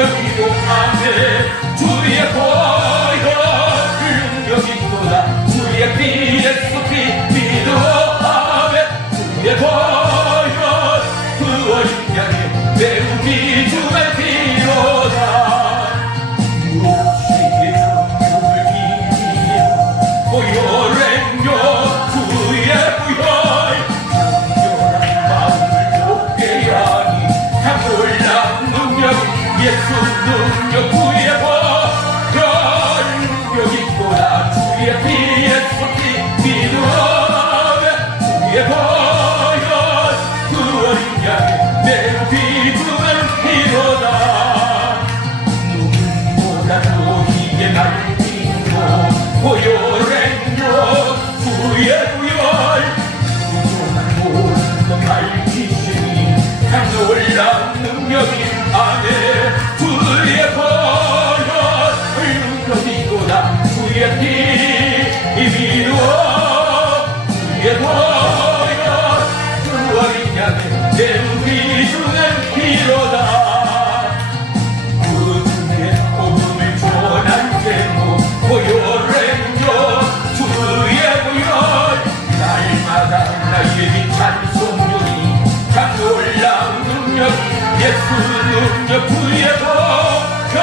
능력이고 아멘 주의 보혈 능력이구나 주의 피 예수 피 믿어 아멘 주의 보혈 그 어린 양의 매우 귀중한 피로다 육신의 정욕을 이기며 보혈행료 주의 부혈 강렬한 마음을 높게 하니 참 놀라운 능력 예수 능력 주의 보혈 능력 있구나 주의 피 예수 피 믿어 주의 보혈 그 어린 양의 매우 귀중한 피로다 눈보다 더 희게 날뛰고 보혈행료 주의 부혈 부정한 모든 것 밝히시니 참 놀라운 능력이 아멘 주의 보혈 능력이구나 주의 피 이미루어 주의 보혈 그 어린 양의 매우 귀중한 피로다 그분의 복음을 전할 때도 보혈행료 주의 부혈 날마다 나에게 찬송용이 참 놀라운 능력 예수 능력 주의 보혈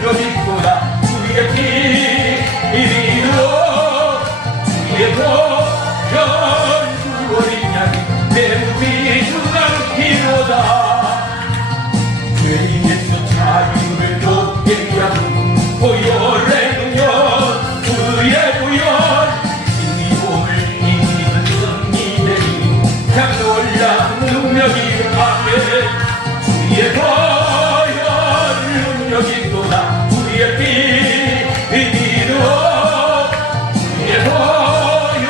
능력 있구나 주의 피 이리로 주의 보혈 그 어린 양이 매우 귀중한 피로다 죄인에서 자유를 돕게 하고 보혈행료 주의 부혈 진리몸을 이기는 승리되니 참 놀라운 능력이 아멘 주의 보혈 능력이구나 주의 피 이기는 주의 보혈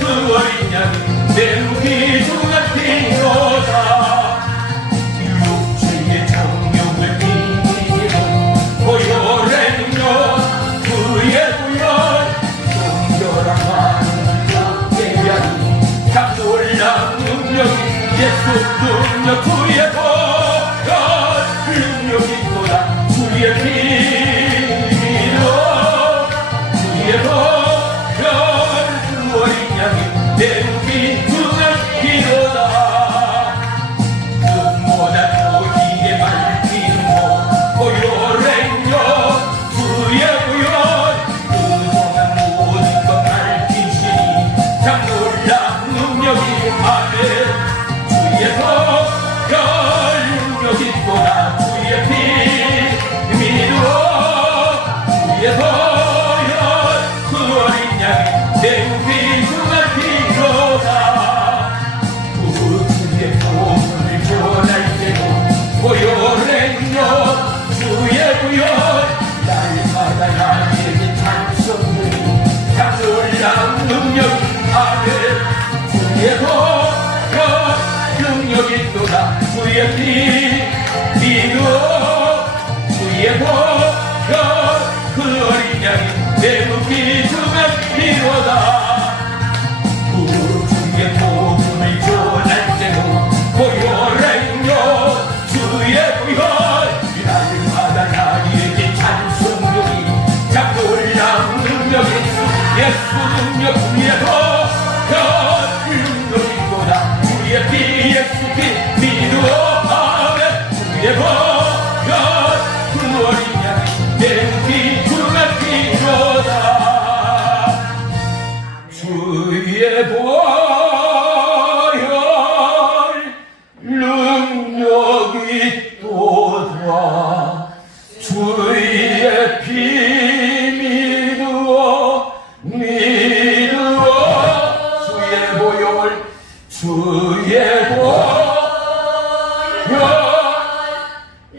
그 어린 양이 매우 귀중한 피로다 육체의 정욕을 이기고 보혈행료 주의 부혈 정결한 마음을 갖게 하니 참 놀라운 능력이 예수 능력 주의 보혈 능력 있구나 주의 피 주의 보혈 그 어린 양이 매우 귀중한 피로다 눈보다 더 희게 밝히는 보혈행료 주의 부혈 그동안 모든 것 밝히시니 참 놀라운 능력이 아멘 주의 보혈 능력 있구나 주의 피 믿어 주의 보혈 그 어린 양이 매우 귀중한 피로다 그분의 복음을 전할 때도 보혈행료 주의 부혈 날마다 나에게 찬송들이 참 놀라운 능력 아멘 주의 보혈 능력 있도다 주의 피 믿어 주의 보혈 그 어린 양이 매우 귀중한 피로다 주의 복음을 전할 때도 보혈행료 주의 부혈 날마다 나에게 찬송용이 참 놀라운 능력 예수 능력 주의 보혈 능력이구나 주의 피 예수 피 믿어 아멘 주의 보혈 그 어린 양이 매우 귀중한 피로다 주의 보혈 능력이 또다 주의 피 믿어 주의 보혈 주의 보혈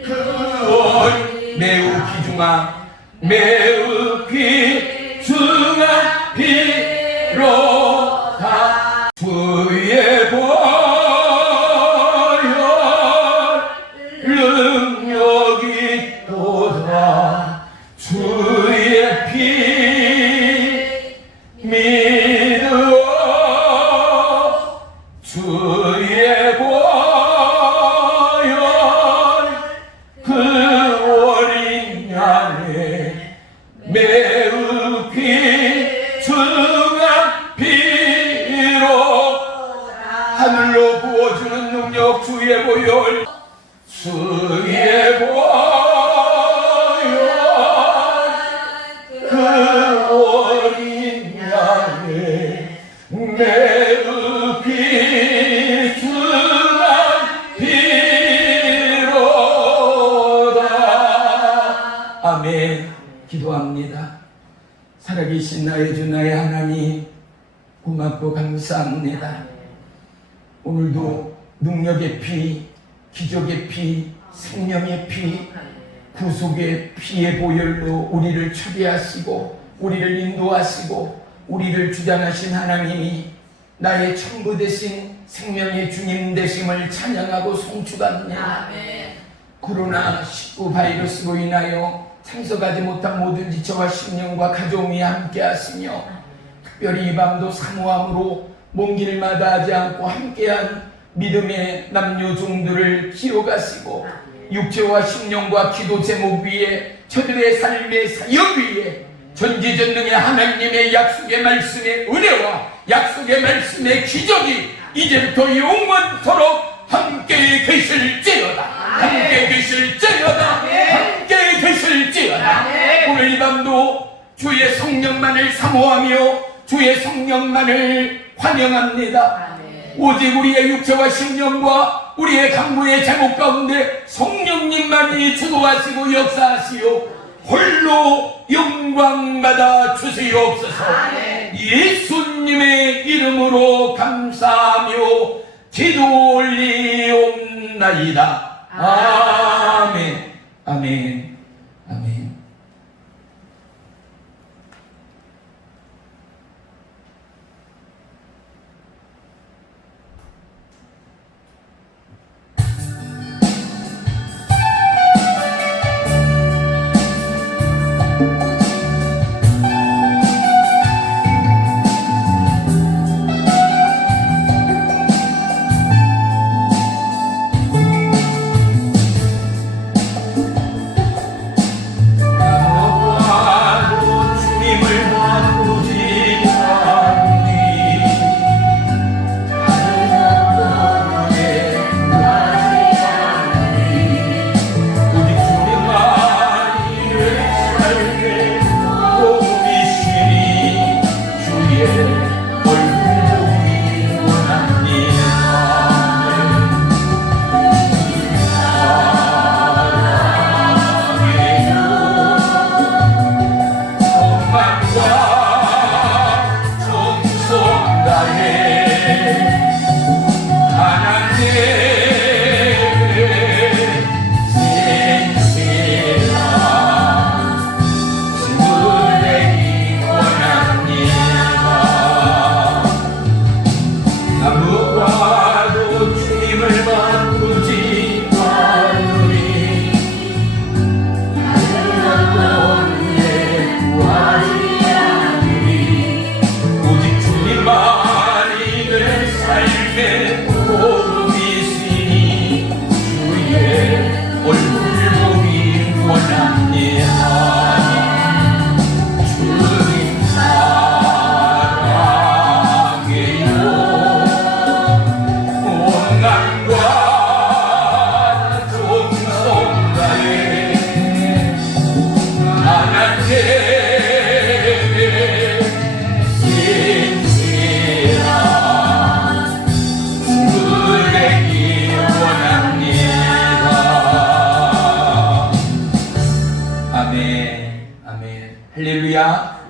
그 어린 매우 귀중한 매우 귀중한 피로다 주의 보혈 능력이 또다 주의 피 믿어 주의 보혈 그 주의 보혈 그 어린 양의 매우 귀중한 피로다. 아멘. 기도합니다. 살아계신 나의 주 나의 하나님, 고맙고 감사합니다. 오늘도 능력의 피, 기적의 피, 생명의 피, 구속의 피의 보혈로 우리를 초대하시고 우리를 인도하시고 우리를 주장하신 하나님이 나의 전부 되신 생명의 주님 되심을 찬양하고 송축합니다. 코로나19 바이러스로 인하여 참석하지 못한 모든 지체와 신령과 가족이 함께 하시며 특별히 이 밤도 사모함으로 먼 길마다 하지 않고 함께한 믿음의 남녀 종들을 기억하시고 육체와 심령과 기도 제목 위에 저들의 삶의 사역 위에 전지전능의 하나님의 약속의 말씀의 은혜와 약속의 말씀의 기적이 이제부터 영원토록 함께 계실지어다. 함께 계실지어다. 함께 계실지어다. 오늘 이 밤도 주의 성령만을 사모하며 주의 성령만을 환영합니다. 오직 우리의 육체와 심령과 우리의 강구의 제목 가운데 성령님만이 주도하시고 역사하시오 홀로 영광받아 주시옵소서. 예수님의 이름으로 감사하며 기도 올리옵나이다. 아멘. 아멘. 아멘. 할렐루야.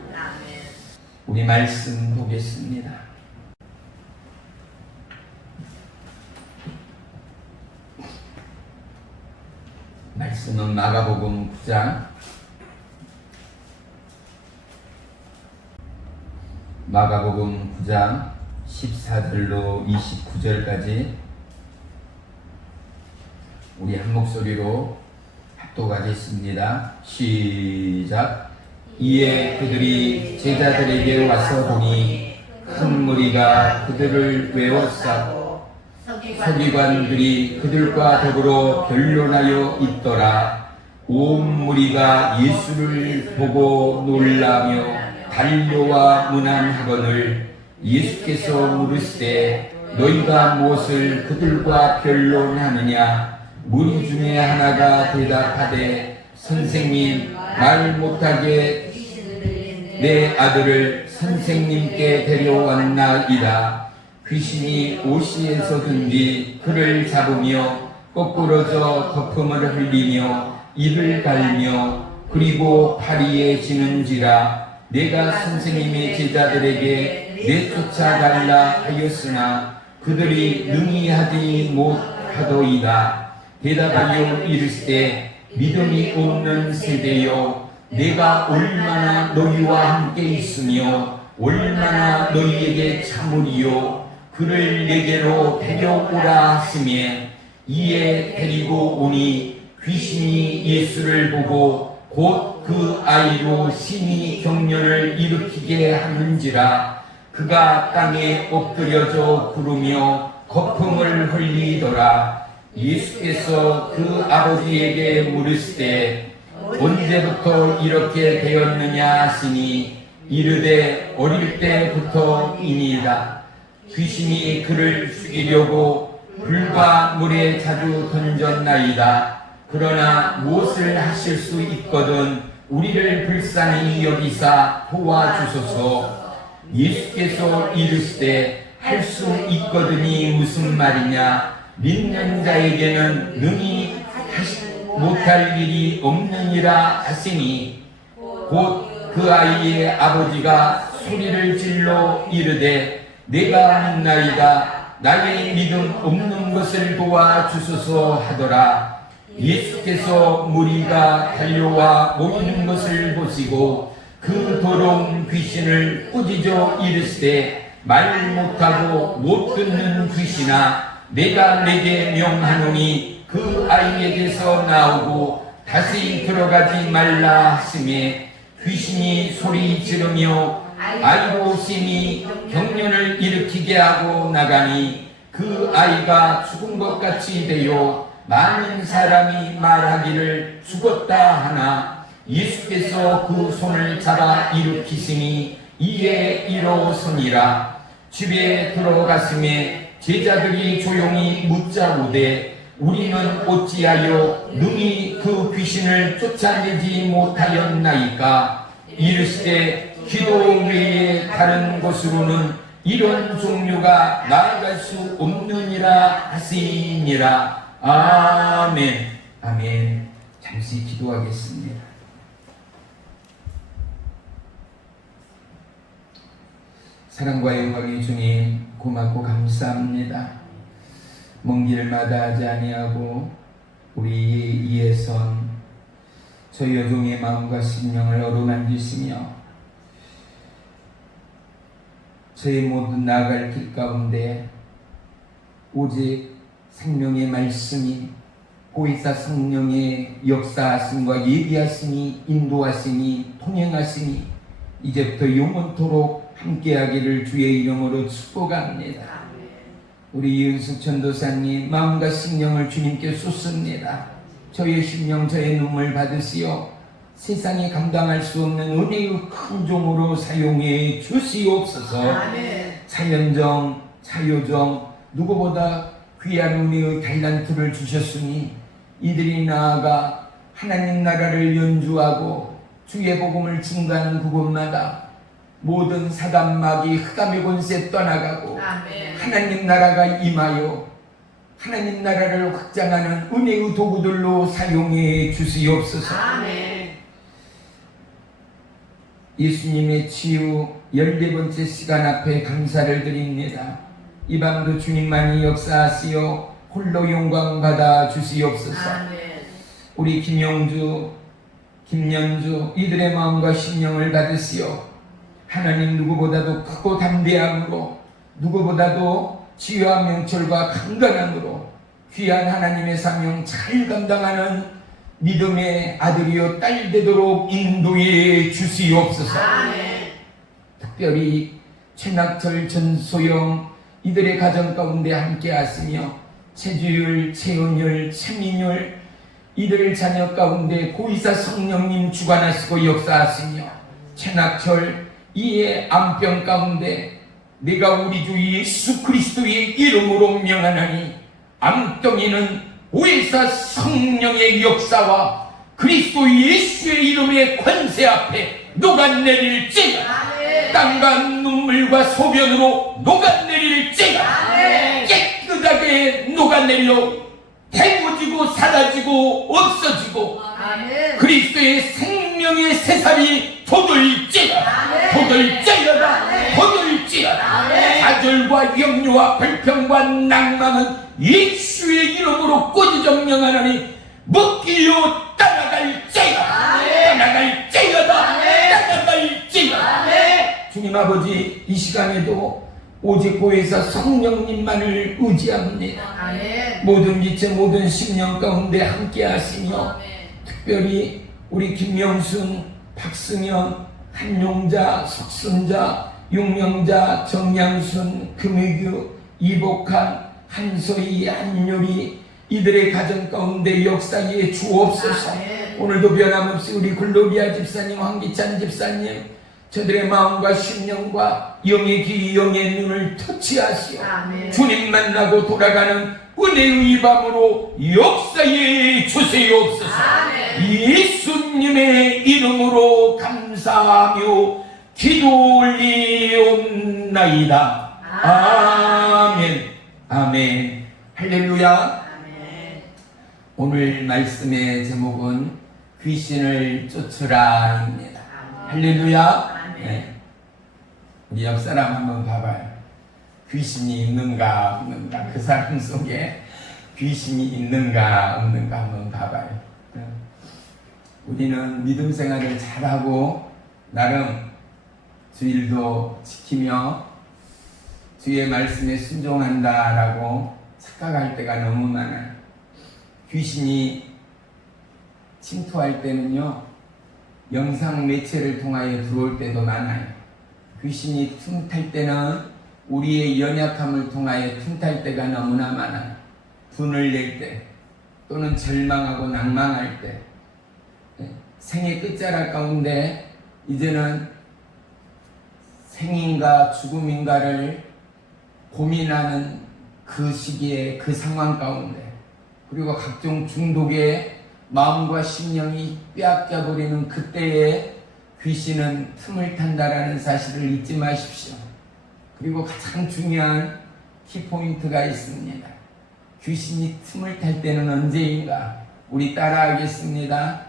우리 말씀 보겠습니다. 말씀은 마가복음 9장 마가복음 9장 14절로 29절까지 우리 한 목소리로 합독하겠습니다. 시작. 이에 그들이 제자들에게 와서 보니 큰 무리가 그들을 외워싸고 서기관들이 그들과 더불어 변론하여 있더라. 온 무리가 예수를 보고 놀라며 단료와 문안하거늘 예수께서 물으시되 너희가 무엇을 그들과 변론하느냐. 무리 중에 하나가 대답하되 선생님 말 못하게 내 아들을 선생님께 데려왔나이다. 귀신이 오시에서든지 그를 잡으며 거꾸러져 거품을 흘리며 이를 갈며 그리고 파리에 지는지라. 내가 선생님의 제자들에게 내쫓아달라 하였으나 그들이 능히 하지 못하더이다. 대답하여 이르시되 믿음이 없는 세대여, 내가 얼마나 너희와 함께 있으며 얼마나 너희에게 참으리요. 그를 내게로 데려오라 하시매 이에 데리고 오니 귀신이 예수를 보고 곧 그 아이로 심히 격려를 일으키게 하는지라. 그가 땅에 엎드려져 구르며 거품을 흘리더라. 예수께서 그 아버지에게 물으시되 언제부터 이렇게 되었느냐 하시니 이르되 어릴 때부터이니이다. 귀신이 그를 죽이려고 불과 물에 자주 던졌나이다. 그러나 무엇을 하실 수 있거든 우리를 불쌍히 여기사 도와주소서. 예수께서 이르시되 할 수 있거든이 무슨 말이냐. 믿는 자에게는 능히 못할 일이 없느니라 하시니 곧 그 아이의 아버지가 소리를 질러 이르되 내가 믿나이다. 나의 믿음 없는 것을 도와주소서 하더라. 예수께서 무리가 달려와 모이는 것을 보시고 그 더러운 귀신을 꾸짖어 이르시되 말 못하고 못 듣는 귀신아, 내가 내게 명하노니 그 아이에게서 나오고 다시 들어가지 말라 하시매 귀신이 소리 지르며 아이로 심히 경련을 일으키게 하고 나가니 그 아이가 죽은 것 같이 되어 많은 사람이 말하기를 죽었다 하나 예수께서 그 손을 잡아 일으키시니 이에 일어서니라. 집에 들어갔음에 제자들이 조용히 묻자오되 우리는 어찌하여 능히 그 귀신을 쫓아내지 못하였나이까. 이르시되 기도 외에 다른 곳으로는 이런 종류가 나아갈 수 없느니라 하시니라. 아멘. 아멘. 잠시 기도하겠습니다. 사랑과 영광의 주님, 고맙고 감사합니다. 먼 길마다 하지 아니하고 우리 이에 선 저희 여종의 마음과 심령을 어루만지시며 저희 모든 나아갈 길 가운데 오직 생명의 말씀이 보이사 성령의 역사하심과 예비하심이 인도하심이 통행하심이 이제부터 영원토록 함께하기를 주의 이름으로 축복합니다. 우리 이은숙 전도사님 마음과 심령을 주님께 쏟습니다. 저의 심령 저의 눈물 받으시어 세상이 감당할 수 없는 은혜의 큰 종으로 사용해 주시옵소서. 차연정 차요정 누구보다 귀한 은혜의 달란트를 주셨으니 이들이 나아가 하나님 나라를 연주하고 주의 복음을 증거하는 그곳마다 모든 사단 마귀 흑암의 권세 떠나가고 하나님 나라가 임하여 하나님 나라를 확장하는 은혜의 도구들로 사용해 주시옵소서. 예수님의 치유 14번째 시간 앞에 감사를 드립니다. 이 밤도 주님만이 역사하시어 홀로 영광 받아 주시옵소서. 우리 김영주, 김연주 이들의 마음과 심령을 받으시어 하나님 누구보다도 크고 담대함으로 누구보다도 지혜와 명철과 강건함으로 귀한 하나님의 사명 잘 감당하는 믿음의 아들이요 딸 되도록 인도해 주시옵소서. 특별히 최낙철, 전소영 이들의 가정 가운데 함께 하시며 최주율, 최은율, 최민율 이들 자녀 가운데 보이사 성령님 주관하시고 역사하시며 최낙철 이의 암병 가운데 내가 우리 주 예수 그리스도의 이름으로 명하나니 암덩이는 보혜사 성령의 역사와 그리스도 예수의 이름의 권세 앞에 녹아내릴지어다. 땀과 눈물과 소변으로 녹아내릴지어다. 깨끗하게 녹아내려 태워지고 사라지고 없어지고 그리스도의 생명의 새살이 돋을지어다. 좌절과 염려와 불평과 낭만은 예수의 이름으로 꼬지정 명하노니 먹기요 따라갈지어다. 주님 아버지, 이 시간에도 오직 보혜사 성령님만을 의지합니다. 모든 지체 모든 심령 가운데 함께 하시며 특별히 우리 김명순, 박승현, 한용자, 석순자, 용명자, 정양순, 금의규, 이복한, 한소희, 한유리 이들의 가정 가운데 역사에 주옵소서. 오늘도 변함없이 우리 글로리아 집사님, 황기찬 집사님 저들의 마음과 심령과 영의 귀, 영의 눈을 터치하시어 주님 만나고 돌아가는 은혜의 밤으로 역사에 주세요옵소서. 예수님의 이름으로 감사하며 기도 올리옵나이다. 아멘. 아멘. 할렐루야. 오늘 말씀의 제목은 귀신을 쫓으라입니다. 할렐루야. 네. 우리 옆 사람 한번 봐봐요. 귀신이 있는가 없는가, 그 사람 속에 귀신이 있는가 없는가 한번 봐봐요. 우리는 믿음 생활을 잘하고 나름 주일도 지키며 주의 말씀에 순종한다라고 착각할 때가 너무 많아요. 귀신이 침투할 때는요, 영상 매체를 통하여 들어올 때도 많아요. 귀신이 틈탈 때는 우리의 연약함을 통하여 틈탈 때가 너무나 많아요. 분을 낼 때, 또는 절망하고 낭망할 때, 생의 끝자락 가운데 이제는 생인가 죽음인가를 고민하는 그 시기에, 그 상황 가운데, 그리고 각종 중독의 마음과 심령이 빼앗겨버리는 그때에 귀신은 틈을 탄다라는 사실을 잊지 마십시오. 그리고 가장 중요한 키포인트가 있습니다. 귀신이 틈을 탈 때는 언제인가? 우리 따라하겠습니다.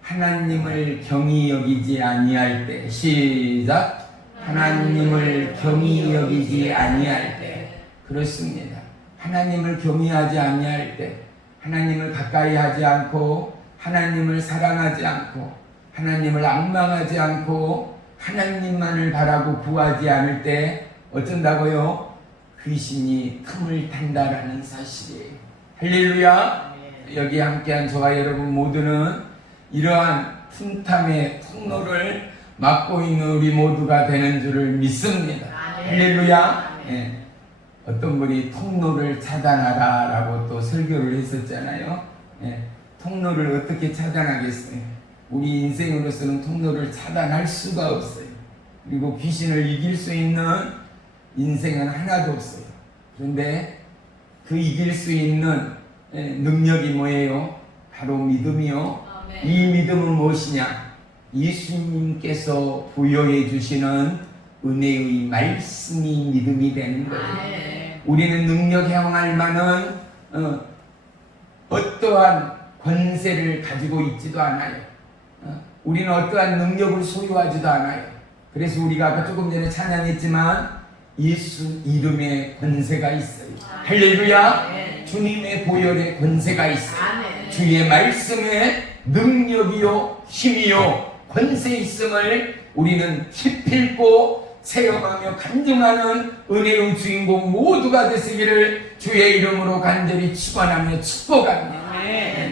하나님을 경히 여기지 아니할 때. 시작. 하나님을 경히 여기지 아니할 때. 그렇습니다. 하나님을 경히하지 아니할 때, 하나님을 가까이 하지 않고, 하나님을 사랑하지 않고, 하나님을 앙망하지 않고, 하나님만을 바라고 구하지 않을 때 어쩐다고요? 귀신이 틈을 탄다라는 사실이에요. 할렐루야. 여기 함께한 저와 여러분 모두는 이러한 틈탐의 통로를 막고 있는 우리 모두가 되는 줄을 믿습니다. 할렐루야. 네. 어떤 분이 통로를 차단하라 라고 또 설교를 했었잖아요. 네. 통로를 어떻게 차단하겠어요? 우리 인생으로서는 통로를 차단할 수가 없어요. 그리고 귀신을 이길 수 있는 인생은 하나도 없어요. 그런데 그 이길 수 있는 능력이 뭐예요? 바로 믿음이요. 이 믿음은 무엇이냐? 예수님께서 부여해 주시는 은혜의 말씀이 믿음이 되는 거예요. 우리는 능력 행할 만한 어떠한 권세를 가지고 있지도 않아요. 우리는 어떠한 능력을 소유하지도 않아요. 그래서 우리가 아까 조금 전에 찬양했지만 예수 이름의 권세가 있어요. 할렐루야. 주님의 보혈의 권세가 있어요. 주의 말씀에 능력이요 힘이요 권세 있음을 우리는 기필코 체험하며 간증하는 은혜의 주인공 모두가 되시기를 주의 이름으로 간절히 축원하며 축복합니다.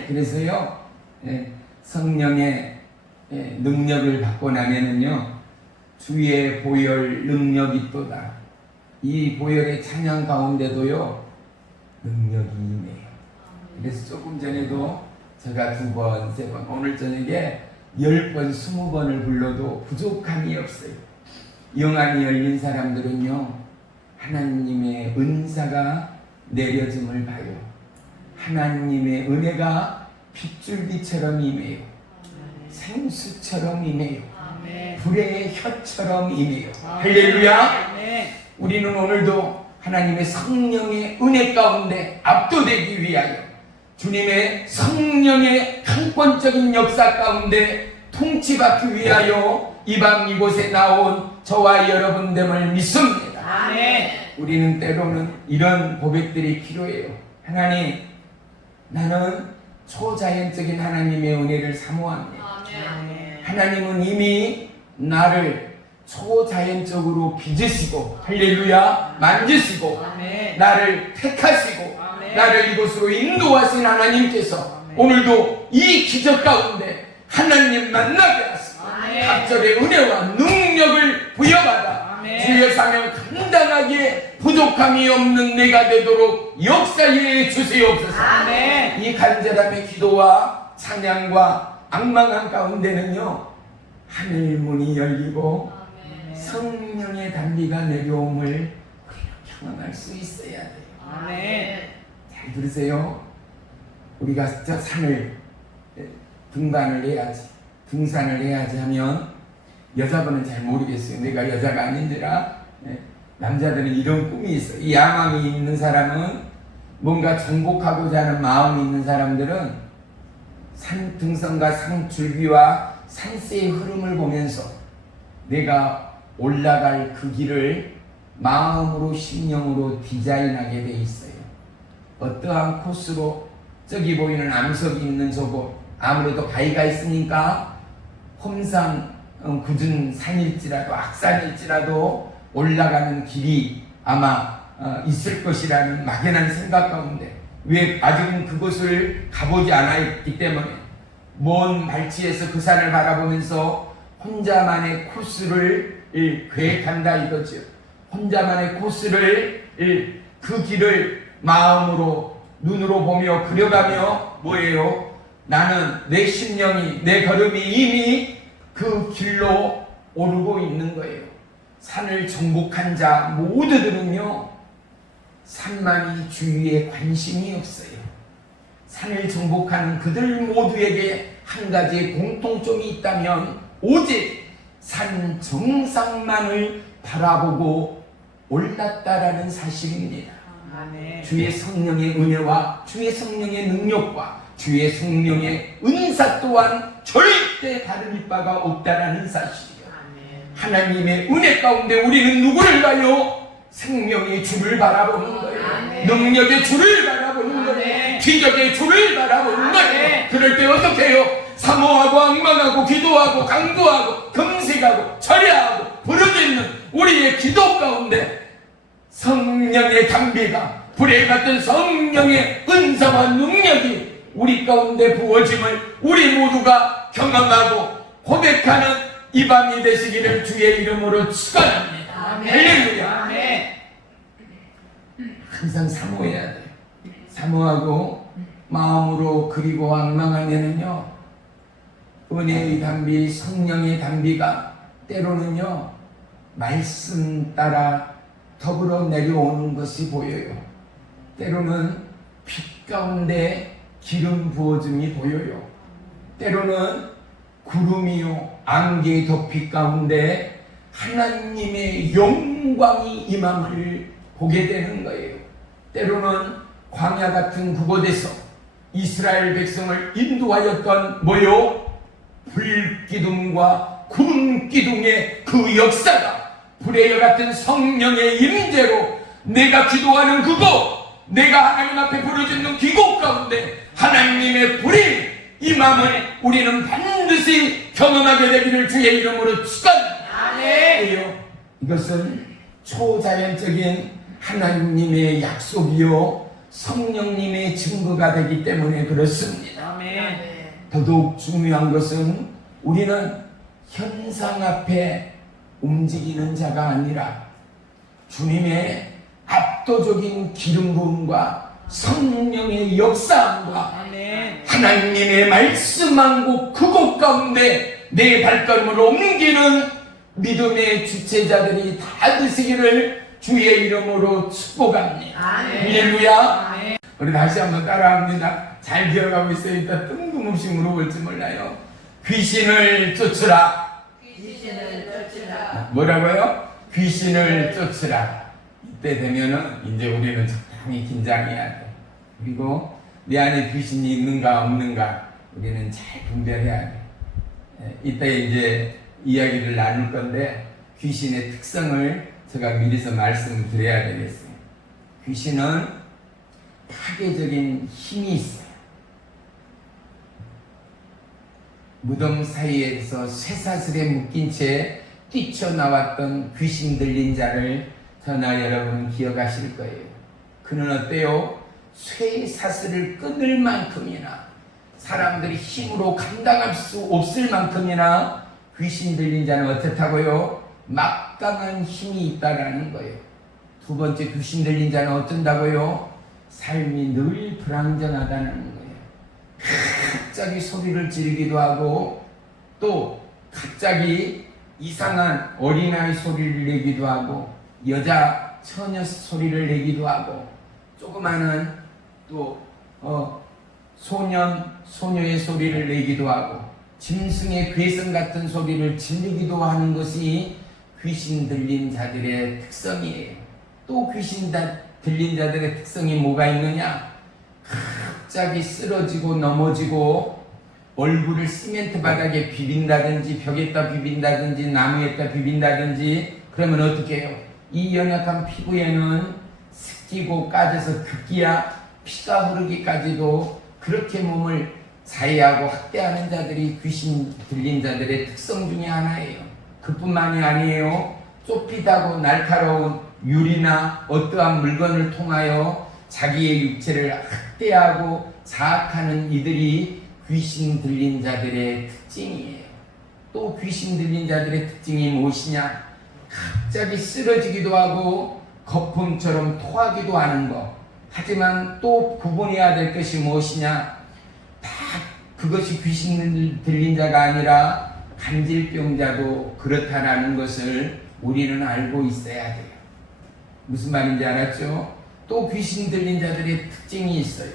그래서요, 성령의 능력을 받고 나면은요, 주의 보혈 능력이 있도다. 이 보혈의 찬양 가운데도요, 능력이 임해요. 그래서 조금 전에도 제가 2번, 3번, 오늘 저녁에 10번, 20번을 불러도 부족함이 없어요. 영안이 열린 사람들은요, 하나님의 은사가 내려짐을 봐요. 하나님의 은혜가 빗줄기처럼 임해요. 생수처럼 임해요. 불의 혀처럼 임해요. 할렐루야. 우리는 오늘도 하나님의 성령의 은혜 가운데 압도되기 위하여 주님의 성령의 강권적인 역사 가운데 통치받기 위하여 이 밤 이곳에 나온 저와 여러분됨을 믿습니다. 우리는 때로는 이런 고백들이 필요해요. 하나님, 나는 초자연적인 하나님의 은혜를 사모합니다. 하나님은 이미 나를 초자연적으로 빚으시고, 할렐루야, 만지시고, 나를 택하시고, 나를 이곳으로 인도하신 하나님께서 오늘도 이 기적 가운데 하나님 만나게 하시고 각절의 은혜와 능력을 부여받아 주의 사명 감당하기에 부족함이 없는 내가 되도록 역사해 주시옵소서. 이 간절함의 기도와 찬양과 앙망한 가운데는요, 하늘 문이 열리고 성령의 단비가 내려옴을 경험할 수 있어야 돼요. 잘 들으세요. 우리가 저 산을 등반을 해야지, 등산을 해야지 하면 여자분은 잘 모르겠어요. 내가 여자가 아닌지라. 남자들은 이런 꿈이 있어요. 이 야망이 있는 사람은, 뭔가 정복하고자 하는 마음이 있는 사람들은 산 등성과 산줄기와 산세의 흐름을 보면서 내가 올라갈 그 길을 마음으로 심령으로 디자인하게 돼 있어요. 어떠한 코스로, 저기 보이는 암석이 있는 저곳, 아무래도 바위가 있으니까 험산, 굳은 산일지라도 악산일지라도 올라가는 길이 아마 있을 것이라는 막연한 생각 가운데, 왜 아직은 그곳을 가보지 않았기 때문에 먼 발치에서 그 산을 바라보면서 혼자만의 코스를 계획한다 이거죠. 혼자만의 코스를, 그 길을 마음으로 눈으로 보며 그려가며 뭐예요? 나는 내 심령이, 내 걸음이 이미 그 길로 오르고 있는 거예요. 산을 정복한 자 모두들은요, 산만이 주위에 관심이 없어요. 산을 정복하는 그들 모두에게 한 가지의 공통점이 있다면 오직 산 정상만을 바라보고 올랐다라는 사실입니다. 주의 성령의 은혜와 주의 성령의 능력과 주의 성령의 은사 또한 절대 다를 바가 없다라는 사실이요. 하나님의 은혜 가운데 우리는 누구를 봐요? 생명의 주를 바라보는 거예요. 능력의 주를 바라보는 거예요. 기적의 주를 바라보는 거예요. 그럴 때 어떻게 해요? 사모하고 앙망하고 기도하고 강구하고 금식하고 절야하고 부르짖는 우리의 기도 가운데 성령의 담비가, 불에 같은 성령의 은사와 능력이 우리 가운데 부어짐을 우리 모두가 경험하고 고백하는 이 밤이 되시기를 주의 이름으로 축원합니다. 할렐루야. 항상 사모해야 돼요. 사모하고 마음으로 그리고 앙망하면은요, 은혜의 담비, 성령의 담비가 때로는요 말씀 따라 더불어 내려오는 것이 보여요. 때로는 빛 가운데 기름 부어짐이 보여요. 때로는 구름이요 안개의 덮이 가운데 하나님의 영광이 임함을 보게 되는 거예요. 때로는 광야 같은 그곳에서 이스라엘 백성을 인도하였던 뭐요? 불기둥과 구름기둥의 그 역사가 불의 같은 성령의 임재로 내가 기도하는 그곳, 내가 하나님 앞에 부르짖는 기곡 가운데 하나님의 불이 임함을 우리는 반드시 경험하게 되기를 주의 이름으로 축원합니다. 이것은 초자연적인 하나님의 약속이요 성령님의 증거가 되기 때문에 그렇습니다. 더더욱 중요한 것은 우리는 현상 앞에 움직이는 자가 아니라 주님의 압도적인 기름 부음과 성령의 역사함과 하나님의 말씀한 그곳 가운데 내 발걸음을 옮기는 믿음의 주체자들이 다 되시기를 주의 이름으로 축복합니다. 할렐루야. 우리 다시 한번 따라합니다. 잘 기억하고 있어요. 이따 뜬금없이 물어볼지 몰라요. 귀신을 쫓으라. 귀신을 쫓으라. 뭐라고요? 귀신을 쫓으라. 이때 되면은 이제 우리는 적당히 긴장해야 돼. 그리고 내 안에 귀신이 있는가 없는가 우리는 잘 분별해야 돼. 이때 이제 이야기를 나눌 건데 귀신의 특성을 제가 미리서 말씀드려야 되겠어요. 귀신은 파괴적인 힘이 있어요. 무덤 사이에서 쇠사슬에 묶인 채 뛰쳐나왔던 귀신 들린 자를 저나 여러분은 기억하실 거예요. 그는 어때요? 쇠사슬을 끊을 만큼이나 사람들이 힘으로 감당할 수 없을 만큼이나 귀신 들린 자는 어떻다고요? 막강한 힘이 있다라는 거예요. 두 번째, 귀신 들린 자는 어쩐다고요? 삶이 늘 불안정하다는 거예요. 갑자기 소리를 지르기도 하고 또 갑자기 이상한 어린아이 소리를 내기도 하고 여자 처녀 소리를 내기도 하고 조그마한 또 소년 소녀의 소리를 내기도 하고 짐승의 괴성 같은 소리를 지르기도 하는 것이 귀신 들린 자들의 특성이에요. 또 귀신 들린 자들의 특성이 뭐가 있느냐? 갑자기 쓰러지고 넘어지고 얼굴을 시멘트 바닥에 비빈다든지 벽에다 비빈다든지 나무에다 비빈다든지 그러면 어떻게 해요? 이 연약한 피부에는 습기고 까져서 급기야 피가 흐르기까지도 그렇게 몸을 자해하고 학대하는 자들이 귀신 들린 자들의 특성 중에 하나예요. 그뿐만이 아니에요. 좁히다고 날카로운 유리나 어떠한 물건을 통하여 자기의 육체를 학대하고 자학하는 이들이 귀신 들린 자들의 특징이에요. 또 귀신 들린 자들의 특징이 무엇이냐? 갑자기 쓰러지기도 하고 거품처럼 토하기도 하는 것. 하지만 또 구분해야 될 것이 무엇이냐? 다 그것이 귀신 들린 자가 아니라 간질병자도 그렇다라는 것을 우리는 알고 있어야 돼요. 무슨 말인지 알았죠? 또 귀신 들린 자들의 특징이 있어요.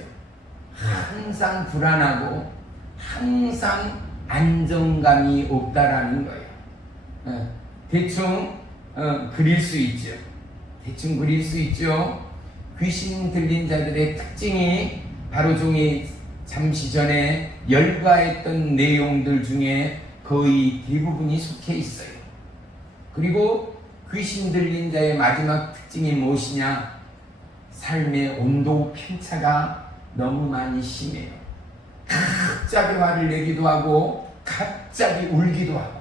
항상 불안하고 항상 안정감이 없다라는 거예요. 대충 그릴 수 있죠. 대충 그릴 수 있죠. 귀신 들린 자들의 특징이 바로 종이 잠시 전에 열거했던 내용들 중에 거의 대부분이 속해 있어요. 그리고 귀신 들린 자의 마지막 특징이 무엇이냐? 삶의 온도 편차가 너무 많이 심해요. 갑자기 화를 내기도 하고 갑자기 울기도 하고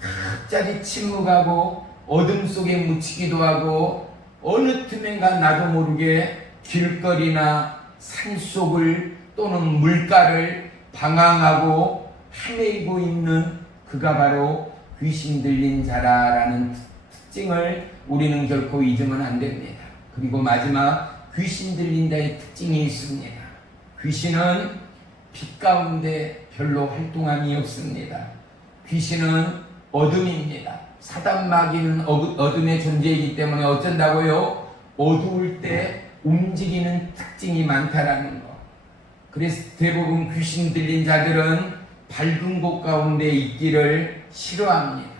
갑자기 침묵하고 어둠 속에 묻히기도 하고 어느 틈엔가 나도 모르게 길거리나 산속을 또는 물가를 방황하고 헤매고 있는 그가 바로 귀신 들린 자라라는 특징을 우리는 결코 잊으면 안 됩니다. 그리고 마지막 귀신 들린 자의 특징이 있습니다. 귀신은 빛 가운데 별로 활동함이 없습니다. 귀신은 어둠입니다. 사단 마귀는 어둠의 존재이기 때문에 어쩐다고요? 어두울 때 움직이는 특징이 많다라는 거. 그래서 대부분 귀신 들린 자들은 밝은 곳 가운데 있기를 싫어합니다.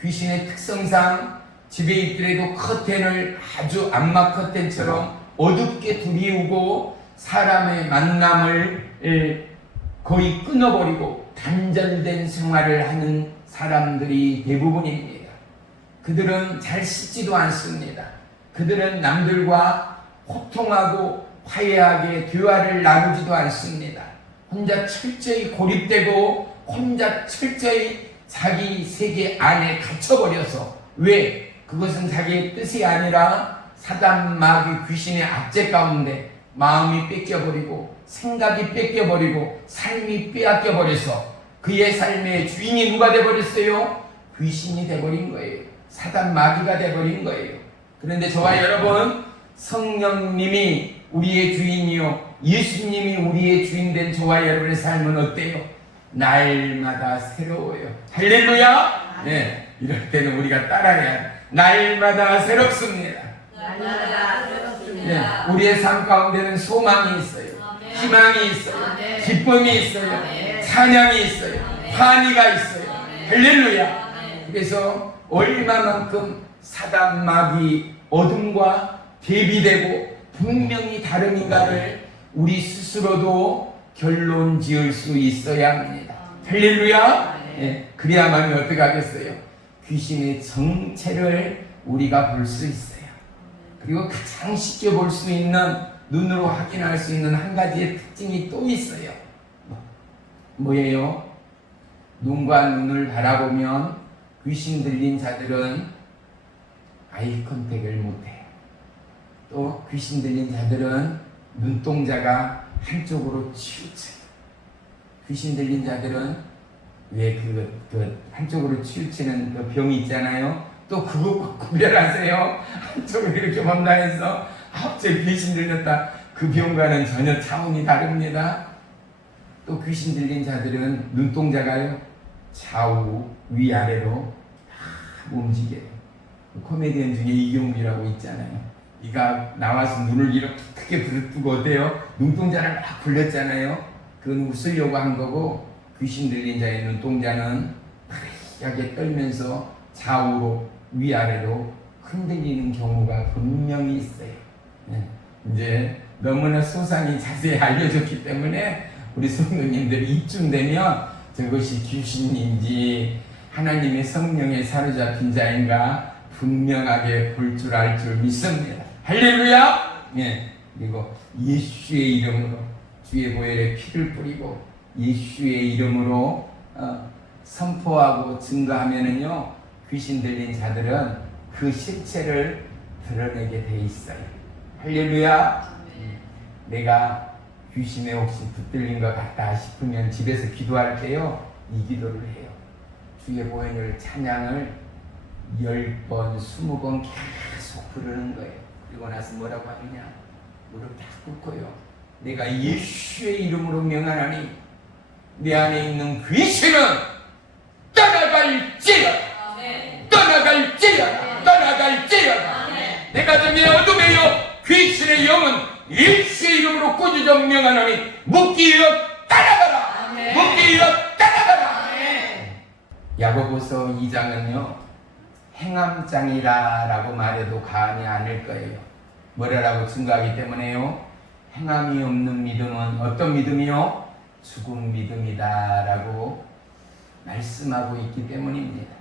귀신의 특성상 집에 있더라도 커튼을 아주 암막 커튼처럼 어둡게 두리우고 사람의 만남을 거의 끊어버리고 단절된 생활을 하는 사람들이 대부분입니다. 그들은 잘 씻지도 않습니다. 그들은 남들과 호통하고 화해하게 대화를 나누지도 않습니다. 혼자 철저히 고립되고 혼자 철저히 자기 세계 안에 갇혀버려서 왜? 그것은 자기의 뜻이 아니라 사단 마귀 귀신의 압제 가운데 마음이 뺏겨버리고 생각이 뺏겨버리고 삶이 빼앗겨버려서 그의 삶의 주인이 누가 돼버렸어요? 귀신이 돼버린 거예요. 사단 마귀가 돼버린 거예요. 그런데 저와 여러분, 성령님이 우리의 주인이요 예수님이 우리의 주인 된 저와 여러분의 삶은 어때요? 날마다 새로워요. 할렐루야! 네, 이럴 때는 우리가 따라해야 돼. 날마다 새롭습니다. 날마다 새롭습니다. 우리의 삶 가운데는 소망이 있어요. 희망이 있어요. 기쁨이 있어요. 찬양이 있어요. 환희가 있어요. 할렐루야. 그래서 얼마만큼 사단 마귀 어둠과 대비되고 분명히 다름인가를 우리 스스로도 결론 지을 수 있어야 합니다. 할렐루야. 그래야만 어떻게 하겠어요? 귀신의 정체를 우리가 볼 수 있어요. 그리고 가장 쉽게 볼 수 있는, 눈으로 확인할 수 있는 한 가지의 특징이 또 있어요. 뭐예요? 눈과 눈을 바라보면 귀신 들린 자들은 아이 컨택을 못해요. 또 귀신 들린 자들은 눈동자가 한쪽으로 치우쳐요. 귀신 들린 자들은 왜 한쪽으로 치우치는 그 병이 있잖아요. 또 그거 구별하세요. 한쪽으로 이렇게 범람해서 갑자기 귀신 들렸다. 그 병과는 전혀 차원이 다릅니다. 또 귀신 들린 자들은 눈동자가요, 좌우 위아래로 다 움직여요. 코미디언 중에 이경규라고 있잖아요. 이가 나와서 눈을 이렇게 크게 부르뜨고 어때요? 눈동자를 막 굴렸잖아요. 그건 웃으려고 한 거고, 귀신 들린 자의 눈동자는 파리하게 떨면서 좌우로 위아래로 흔들리는 경우가 분명히 있어요. 이제 너무나 소상히 자세히 알려줬기 때문에 우리 성도님들 이쯤 되면 저것이 귀신인지 하나님의 성령에 사로잡힌 자인가 분명하게 볼 줄 알 줄 믿습니다. 할렐루야! 그리고 예수의 이름으로 주의 보혈에 피를 뿌리고 예수의 이름으로 선포하고 증거하면은요, 귀신 들린 자들은 그 실체를 드러내게 돼 있어요. 할렐루야! 내가 귀신에 혹시 붙들린 것 같다 싶으면 집에서 기도할 때요, 이 기도를 해요. 주의 보혈 찬양을 10번, 20번 계속 부르는 거예요. 그리고 나서 뭐라고 하느냐? 무릎 다 꿇고요. 내가 예수의 이름으로 명하나니 내 안에 있는 귀신은 떠나갈지어다. 떠나갈지어다. 떠나갈지어다. 내가 정의 어둠에요 귀신의 영은 예수의 이름으로 꾸짖어 명하나니 묶이어 떠나가라. 묶이어 떠나가라. 야고보서 2장은요 행함장이라고 말해도 과언이 아닐 거예요. 뭐라고 증거하기 때문에요, 행함이 없는 믿음은 어떤 믿음이요? 죽은 믿음이다라고 말씀하고 있기 때문입니다.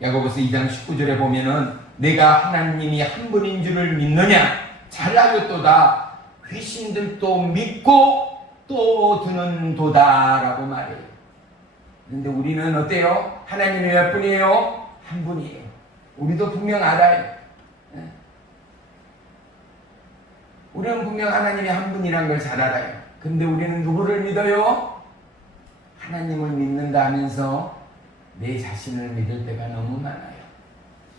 야고보서 2장 19절에 보면은 내가 하나님이 한 분인 줄을 믿느냐? 잘 알렸도다. 귀신들도 믿고 또 드는도다라고 말해요. 근데 우리는 어때요? 하나님이 몇 분이에요? 한 분이에요. 우리도 분명 알아요. 우리는 분명 하나님이 한 분이란 걸 잘 알아요. 근데 우리는 누구를 믿어요? 하나님을 믿는다 하면서 내 자신을 믿을 때가 너무 많아요.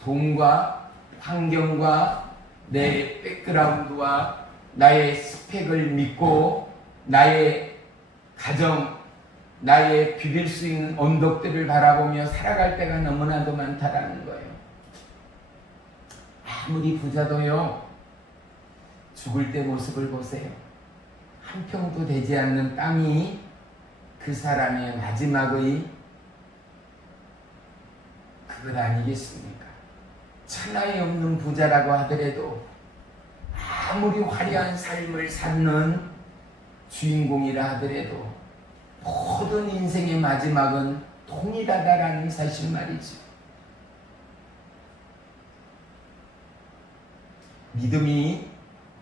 돈과 환경과 내 백그라운드와 나의 스펙을 믿고 나의 가정, 나의 비빌 수 있는 언덕들을 바라보며 살아갈 때가 너무나도 많다라는 거예요. 아무리 부자도요, 죽을 때 모습을 보세요. 한 평도 되지 않는 땅이 그 사람의 마지막의 그것 아니겠습니까? 천하에 없는 부자라고 하더라도 아무리 화려한 삶을 사는 주인공이라 하더라도 모든 인생의 마지막은 동일하다라는 사실 말이죠. 믿음이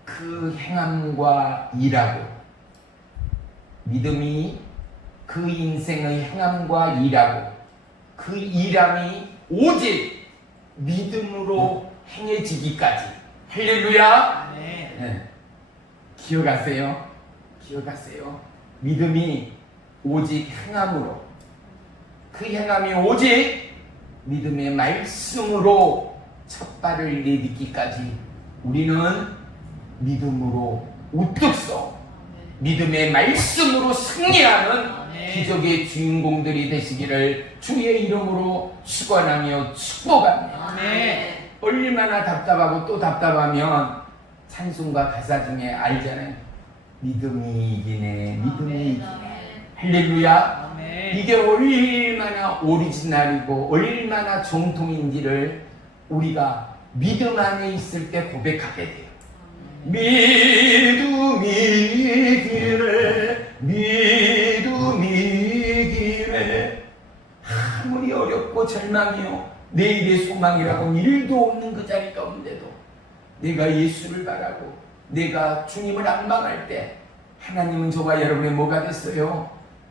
그 행함과 일하고, 믿음이 그 인생의 행함과 일하고, 그 일함이 오직 믿음으로 행해지기까지. 할렐루야! 네. 기억하세요? 기억하세요? 믿음이 오직 행함으로, 그 행함이 오직 믿음의 말씀으로 첫 발을 내딛기까지 우리는 믿음으로 우뚝 서 믿음의 말씀으로 승리하는 기적의 주인공들이 되시기를 주의 이름으로 축원하며 축복합니다. 얼마나 답답하고 또 답답하면 찬송가 가사 중에 알잖아요. 믿음이 이기네, 믿음이 이기네. 할렐루야. 이게 얼마나 오리지널이고 얼마나 정통인지를 우리가 믿음 안에 있을 때 고백하게 돼요. 믿음이 이기네, 믿음이 이기네. 아무리 어렵고 절망이요 내일의 소망이라고 일도 없는 그 자리 가운데도 내가 예수를 바라고 내가 주님을 앙망할 때 하나님은 저와 여러분의 뭐가 됐어요?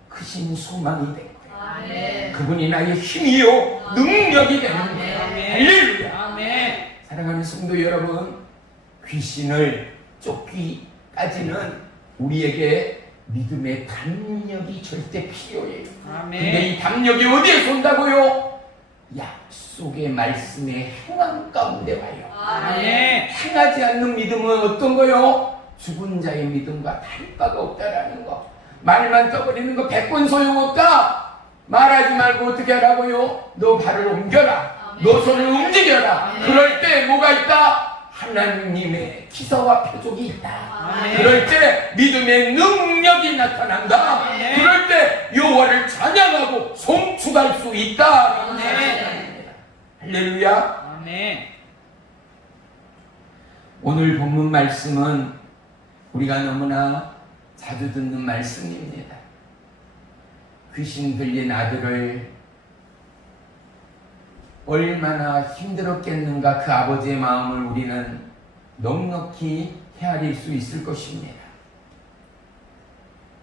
크신 소망이 된 거예요. 아멘. 그분이 나의 힘이요 능력이 되는 거예요. 아멘. 할렐루야. 아멘. 사랑하는 성도 여러분, 귀신을 쫓기까지는 우리에게 믿음의 담력이 절대 필요해요. 아멘. 근데 이 담력이 어디에서 온다고요? 약속의 말씀에 행함 가운데 와요. 아멘. 행하지 않는 믿음은 어떤 거요? 죽은 자의 믿음과 다를 바가 없다라는 거. 말만 떠버리는 거 100번 소용없다. 말하지 말고 어떻게 하라고요? 너 발을 옮겨라. 너 손을 움직여라. 그럴 때 뭐가 있다? 하나님의 기사와 표적이 있다. 그럴 때 믿음의 능력이 나타난다. 그럴 때 여호와를 찬양하고 송축할 수 있다. 할렐루야. 아멘. 오늘 본문 말씀은 우리가 너무나 자주 듣는 말씀입니다. 귀신 들린 아들을 얼마나 힘들었겠는가 그 아버지의 마음을 우리는 넉넉히 헤아릴 수 있을 것입니다.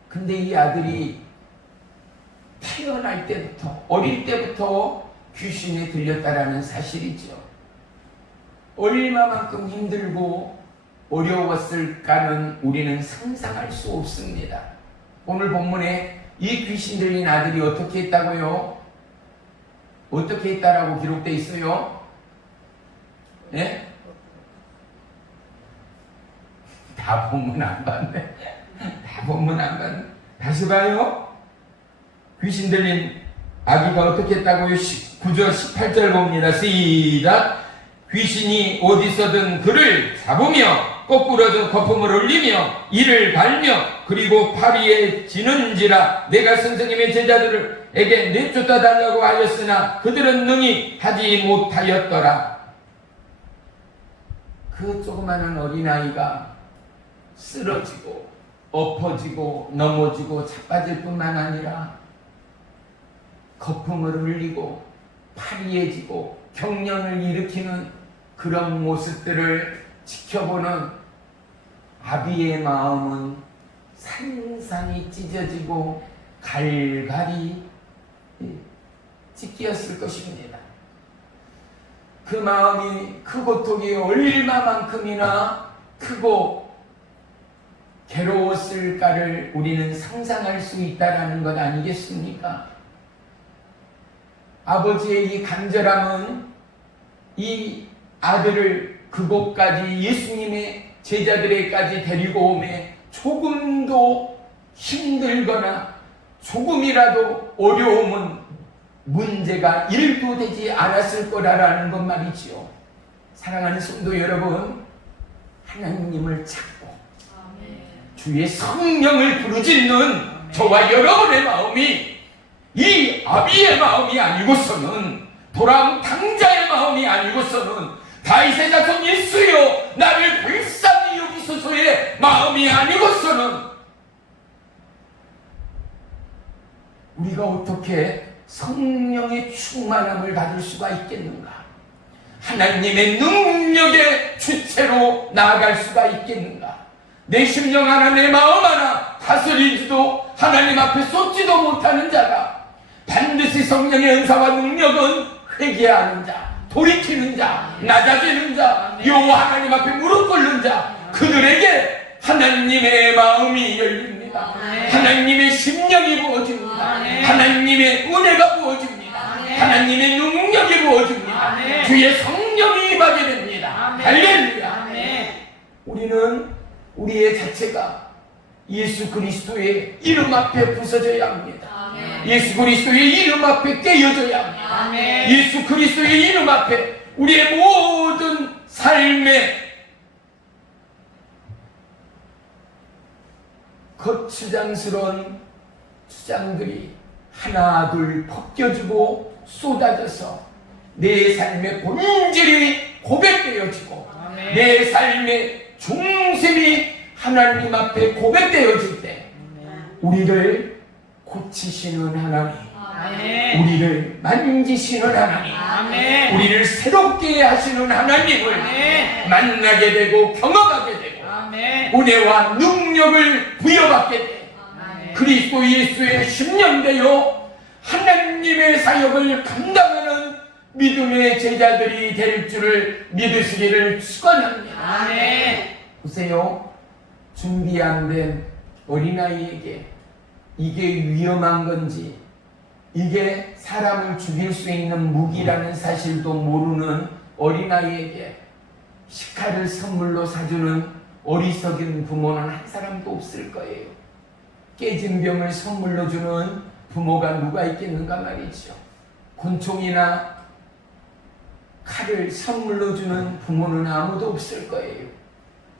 근데 이 아들이 태어날 때부터 어릴 때부터 귀신에 들렸다라는 사실이죠. 얼마만큼 힘들고 어려웠을까는 우리는 상상할 수 없습니다. 오늘 본문에 이 귀신 들린 아들이 어떻게 했다고요? 어떻게 했다라고 기록되어 있어요? 예? 다 본문 안 봤네. 다 본문 안 봤네. 다시 봐요. 귀신 들린 아기가 어떻게 했다고요? 9절 18절 봅니다. 시작. 귀신이 어디서든 그를 잡으며 거꾸로든 거품을 올리며 이를 갈며 그리고 파리에 지는지라 내가 선생님의 제자들에게 내쫓아 달라고 하였으나 그들은 능히 하지 못하였더라. 그 조그마한 어린아이가 쓰러지고 엎어지고 넘어지고 자빠질 뿐만 아니라 거품을 흘리고 파리해지고 경련을 일으키는 그런 모습들을 지켜보는 아비의 마음은 산산이 찢어지고 갈갈이 찢겼을 것입니다. 그 마음이 그 고통이 얼마만큼이나 크고 괴로웠을까를 우리는 상상할 수 있다는 것 아니겠습니까? 아버지의 이 간절함은 이 아들을 그곳까지 예수님의 제자들에까지 데리고 오매 조금도 힘들거나 조금이라도 어려움은 문제가 1도 되지 않았을 거라는 것 말이지요. 사랑하는 성도 여러분, 하나님을 찾고 주의 성령을 부르짖는 저와 여러분의 마음이 이 아비의 마음이 아니고서는 도람 당자의 마음이 아니고서는 다윗의 자손 예수여 나를 불쌍히 여기소서의 마음이 아니고서는 우리가 어떻게 성령의 충만함을 받을 수가 있겠는가? 하나님의 능력의 주체로 나아갈 수가 있겠는가? 내 심령 하나 내 마음 하나 다스리지도 하나님 앞에 쏟지도 못하는 자가 반드시 성령의 은사와 능력은 회개하는 자, 돌이키는 자, 낮아지는 자, 여호와 하나님 앞에 무릎 꿇는 자, 그들에게 하나님의 마음이 열립니다. 하나님의 심령이 부어집니다. 하나님의 은혜가 부어집니다. 하나님의 능력이 부어집니다. 주의 성령이 임하게 됩니다. 할렐루야. 우리는 우리의 자체가 예수 그리스도의 이름 앞에 부서져야 합니다. 예수 그리스도의 이름 앞에 깨어져야 합니다. 예수 그리스도의 이름 앞에 우리의 모든 삶의 거추장스러운 주장들이 하나 둘 벗겨지고 쏟아져서 내 삶의 본질이 고백되어지고 내 삶의 중심이 하나님 앞에 고백되어질 때 우리를 고치시는 하나님, 우리를 만지시는 하나님, 우리를 새롭게 하시는 하나님을 만나게 되고 경험하게 되고 은혜와 능력을 부여받게 돼 그리스도 예수의 십년되어 하나님의 사역을 감당하는 믿음의 제자들이 될 줄을 믿으시기를 축원합니다. 보세요. 준비 안 된 어린아이에게 이게 위험한 건지 이게 사람을 죽일 수 있는 무기라는 사실도 모르는 어린아이에게 식칼을 선물로 사주는 어리석은 부모는 한 사람도 없을 거예요. 깨진 병을 선물로 주는 부모가 누가 있겠는가 말이죠. 곤충이나 칼을 선물로 주는 부모는 아무도 없을 거예요.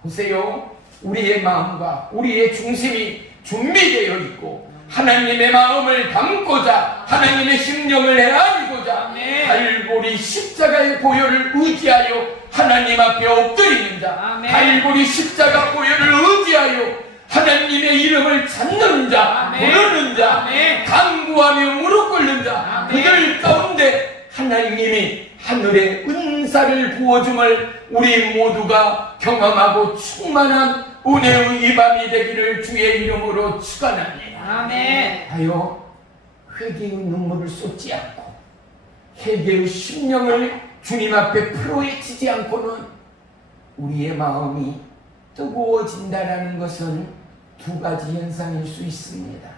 보세요. 우리의 마음과 우리의 중심이 준비되어 있고 하나님의 마음을 담고자 하나님의 심령을 헤아리고자 갈보리 십자가의 보혈을 의지하여 하나님 앞에 엎드리는 자, 갈보리 십자가 보혈을 의지하여 하나님의 이름을 찾는 자, 부르는 자, 간구하며 무릎 꿇는 자, 그들 가운데 하나님이 하늘의 은사를 부어줌을 우리 모두가 경험하고 충만한 은혜의 이 밤이 되기를 주의 이름으로 축원합니다. 하여 회개의 눈물을 쏟지 않고 회개의 심령을 주님 앞에 풀어헤치지 않고는 우리의 마음이 뜨거워진다는 것은 두 가지 현상일 수 있습니다.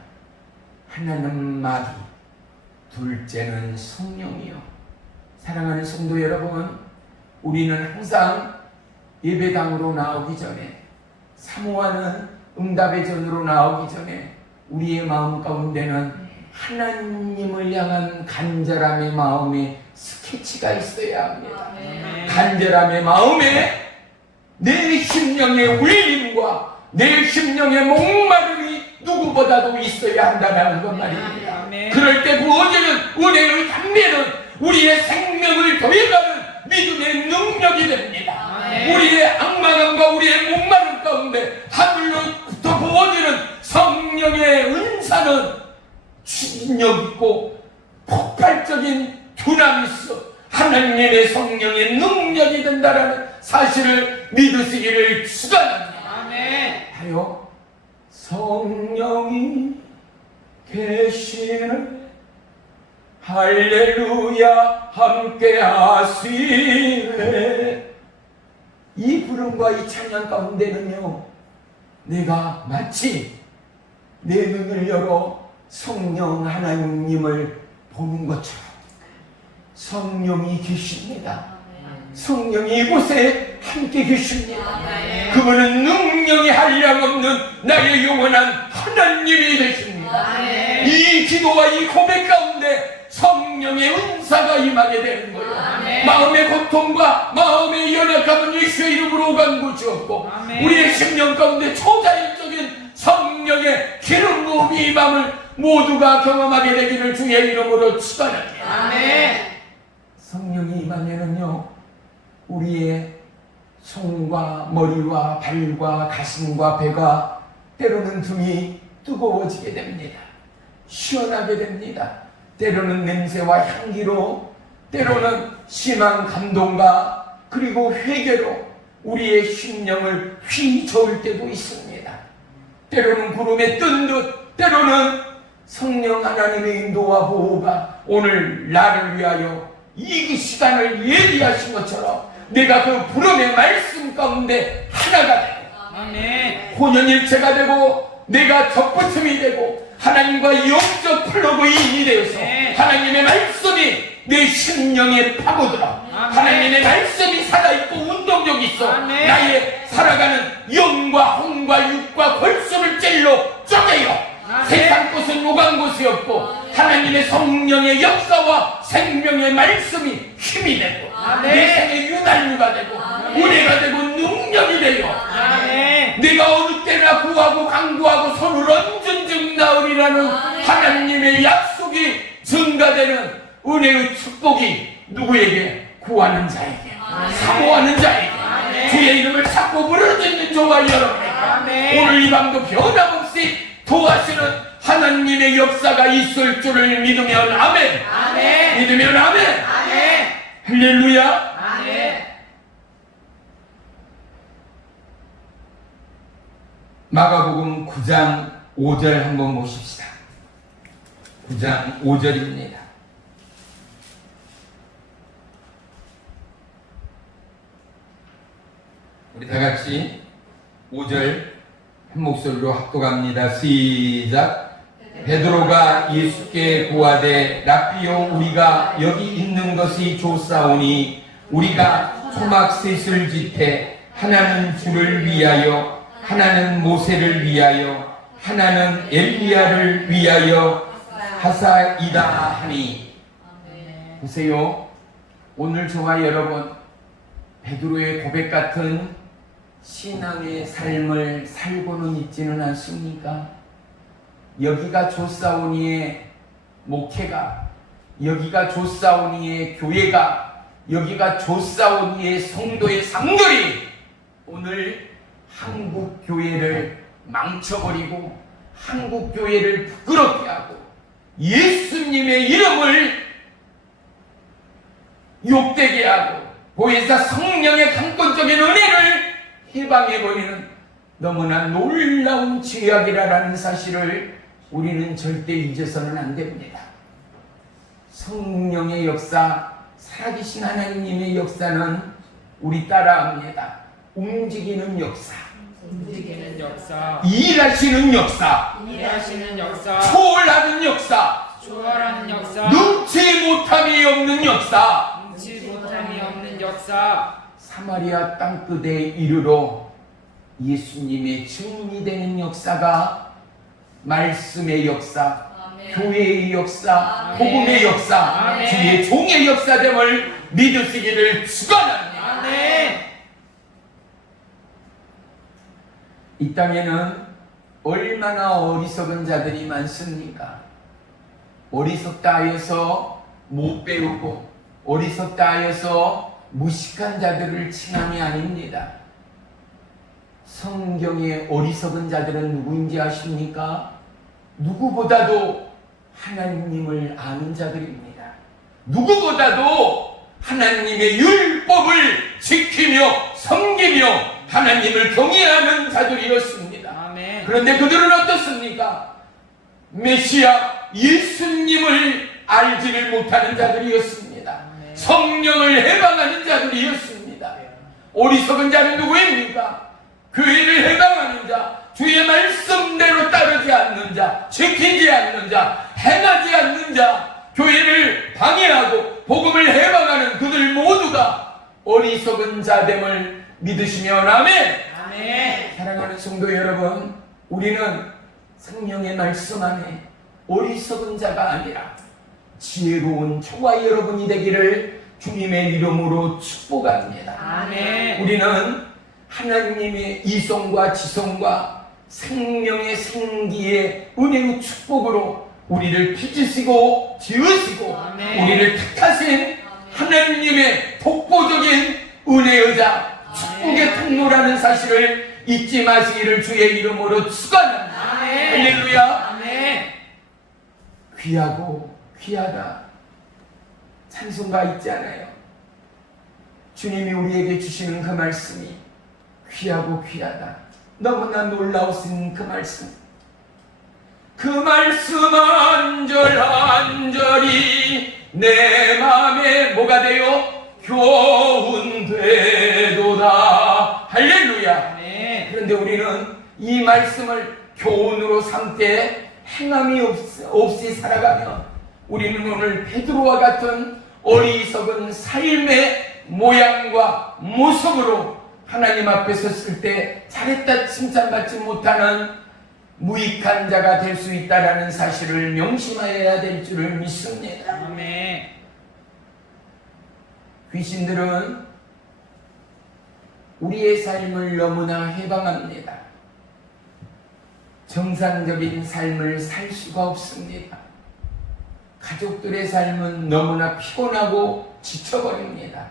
하나는 마귀, 둘째는 성령이요. 사랑하는 성도 여러분, 우리는 항상 예배당으로 나오기 전에 사모하는 응답의 전으로 나오기 전에 우리의 마음 가운데는 하나님을 향한 간절함의 마음의 스케치가 있어야 합니다. 간절함의 마음에 내 심령의 울림과 내 심령의 목마름이 누구보다도 있어야 한다는 것 말입니다. 그럴 때 부어지는 은혜의 담배는 우리의 생명을 더해가는 믿음의 능력이 됩니다. 우리의 악망함과 우리의 목마름 가운데 하늘로부터 부어지는 성령의 은사는 추진력 있고 폭발적인 두나미스 하나님의 성령의 능력이 된다는 사실을 믿으시기를 축원합니다. 하여 성령이 계시는 할렐루야 함께 하시네. 이 부름과 이 찬양 가운데는요, 내가 마치 내 눈을 열어 성령 하나님을 보는 것처럼 성령이 계십니다. 성령이 이곳에 함께 계십니다. 그분은 능력이 한량없는 나의 영원한 하나님이 되십니다. 이 기도와 이 고백 가운데 성령의 은사가 임하게 되는 거예요. 마음의 고통과 마음의 연약함은 예수의 이름으로 오간 주었고 우리의 심령 가운데 초자연적인 성령의 기름 부음이 임함을 모두가 경험하게 되기를 주의 이름으로 축원합니다. 성령이 임하면은요, 우리의 손과 머리와 발과 가슴과 배가 때로는 등이 뜨거워지게 됩니다. 시원하게 됩니다. 때로는 냄새와 향기로, 때로는 심한 감동과 그리고 회개로 우리의 심령을 휘저을 때도 있습니다. 때로는 구름에 뜬 듯, 때로는 성령 하나님의 인도와 보호가 오늘 나를 위하여 이 시간을 예비하신 것처럼 내가 그 부름의 말씀 가운데 하나가 되고 혼연일체가 되고 내가 접붙임이 되고 하나님과 영적 플러그인이 되어서 하나님의 말씀이 내 심령에 파고들어 하나님의 말씀이 살아있고 운동력이 있어 나의 살아가는 영과 혼과 육과 골수를 찔러 쪼개요. 세상 것은 오간 곳이 없고 하나님의 성령의 역사와 저 생명의 말씀이 힘이 되고 내 생의 유달유가 되고 은혜가 되고 능력이 되고 내가 어느 때나 구하고 강구하고 손을 얹은즉 나으리라는 하나님의 약속이 증가되는 은혜의 축복이 누구에게? 구하는 자에게, 사모하는 자에게, 주의 이름을 찾고 부르짖는 저와 여러분에게 오늘 이 밤도 변함없이 도와주는 하나님의 역사가 있을 줄을 믿으면 아멘. 믿으면 아멘. 할렐루야. 마가복음 9장 5절 한번 보십시다. 9장 5절입니다. 우리 다 같이 5절 한 목소리로 합독합니다. 시작. 베드로가 예수께 고하되 라피요, 우리가 여기 있는 것이 좋사오니 우리가 초막셋을 짓되 하나는 주를 위하여, 하나는 모세를 위하여, 하나는 엘리야를 위하여 하사이다 하니. 보세요. 오늘 저와 여러분 베드로의 고백 같은 신앙의 삶을 살고는 있지는 않습니까? 여기가 좋사오니의 목회가, 여기가 좋사오니의 교회가, 여기가 좋사오니의 성도의 상들이 오늘 한국 교회를 망쳐버리고 한국 교회를 부끄럽게 하고 예수님의 이름을 욕되게 하고 보혜사 성령의 강권적인 은혜를 해방해버리는 너무나 놀라운 죄악이라는 사실을 우리는 절대 잊어서는 안 됩니다. 성령의 역사, 살아계신 하나님의 역사는 우리 따라합니다. 움직이는 역사, 일하시는 역사, 초월하는 역사, 눈치 못함이 없는 역사, 사마리아 땅끝에 이르러 예수님의 증리되는 역사가 말씀의 역사, 교회의 역사, 복음의 역사, 주의 종의 역사됨을 믿으시기를 축원합니다. 이 땅에는 얼마나 어리석은 자들이 많습니까? 어리석다 하여서 못 배우고 어리석다 하여서 무식한 자들을 칭함이 아닙니다. 성경의 어리석은 자들은 누구인지 아십니까? 누구보다도 하나님을 아는 자들입니다. 누구보다도 하나님의 율법을 지키며 섬기며 하나님을 경외하는 자들이었습니다. 그런데 그들은 어떻습니까? 메시아 예수님을 알지를 못하는 자들이었습니다. 성령을 해방하는 자들이었습니다. 어리석은 자는 누구입니까? 교회를 해방하는 자, 주의 말씀대로 따르지 않는 자, 지키지 않는 자, 행하지 않는 자, 교회를 방해하고 복음을 해방하는 그들 모두가 어리석은 자됨을 믿으시면 아멘. 사랑하는 성도 여러분, 우리는 성령의 말씀 안에 어리석은 자가 아니라 지혜로운 저와 여러분이 되기를 주님의 이름으로 축복합니다. 우리는 하나님의 이성과 지성과 생명의 생기의 은혜의 축복으로 우리를 빚으시고 지으시고 우리를 택하신 하나님의 독보적인 은혜의 자, 축복의 통로라는 사실을 잊지 마시기를 주의 이름으로 축원합니다. 할렐루야. 귀하고 귀하다 찬송가 있지 않아요? 주님이 우리에게 주시는 그 말씀이 귀하고 귀하다. 너무나 놀라우신 그 말씀. 그 말씀 한 절 한 절이 내 마음에 뭐가 돼요? 교훈 되도다. 할렐루야. 그런데 우리는 이 말씀을 교훈으로 삼되 행함이 없이 살아가면 우리는 오늘 베드로와 같은 어리석은 삶의 모양과 모습으로 하나님 앞에 섰을 때 잘했다 칭찬받지 못하는 무익한 자가 될 수 있다라는 사실을 명심하여야 될 줄을 믿습니다. 아멘. 귀신들은 우리의 삶을 너무나 해방합니다. 정상적인 삶을 살 수가 없습니다. 가족들의 삶은 너무나 피곤하고 지쳐버립니다.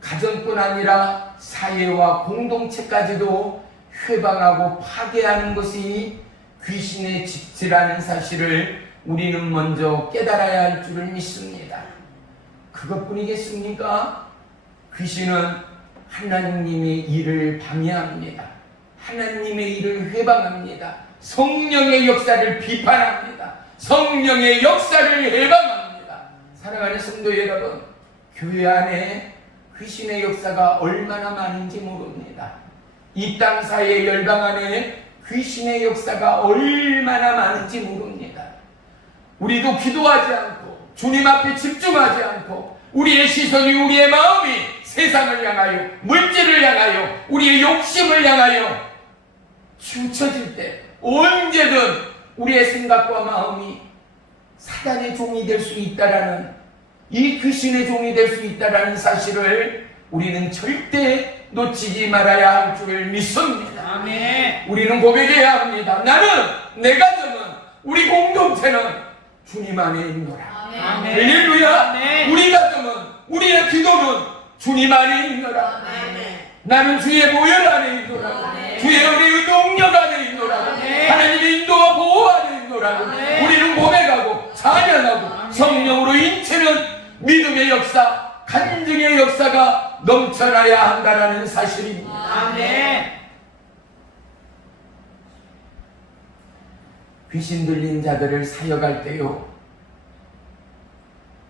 가정뿐 아니라 사회와 공동체까지도 회방하고 파괴하는 것이 귀신의 직지라는 사실을 우리는 먼저 깨달아야 할 줄을 믿습니다. 그것뿐이겠습니까? 귀신은 하나님의 일을 방해합니다. 하나님의 일을 회방합니다. 성령의 역사를 비판합니다. 성령의 역사를 해방합니다. 사랑하는 성도 여러분, 교회 안에 귀신의 역사가 얼마나 많은지 모릅니다. 이 땅 사이의 열방 안에 귀신의 역사가 얼마나 많은지 모릅니다. 우리도 기도하지 않고 주님 앞에 집중하지 않고 우리의 시선이, 우리의 마음이 세상을 향하여, 물질을 향하여, 우리의 욕심을 향하여 치우쳐질 때 언제든 우리의 생각과 마음이 사단의 종이 될 수 있다라는, 이 귀신의 종이 될 수 있다라는 사실을 우리는 절대 놓치지 말아야 할 줄을 믿습니다. 아멘. 우리는 고백해야 합니다. 나는, 내 가정은, 우리 공동체는 주님 안에 있노라. 아멘. 할렐루야. 아멘. 우리 가정은, 우리의 기도는 주님 안에 있노라. 나는 주의 보혈 안에 있노라. 주의 은혜의 능력 안에 있노라. 하나님의 인도와 보호 안에 있노라. 우리는 고백하고 찬양하고 성령으로 인치는 믿음의 역사, 간증의 역사가 넘쳐나야 한다는 사실입니다. 아멘. 귀신 들린 자들을 사역할 때요,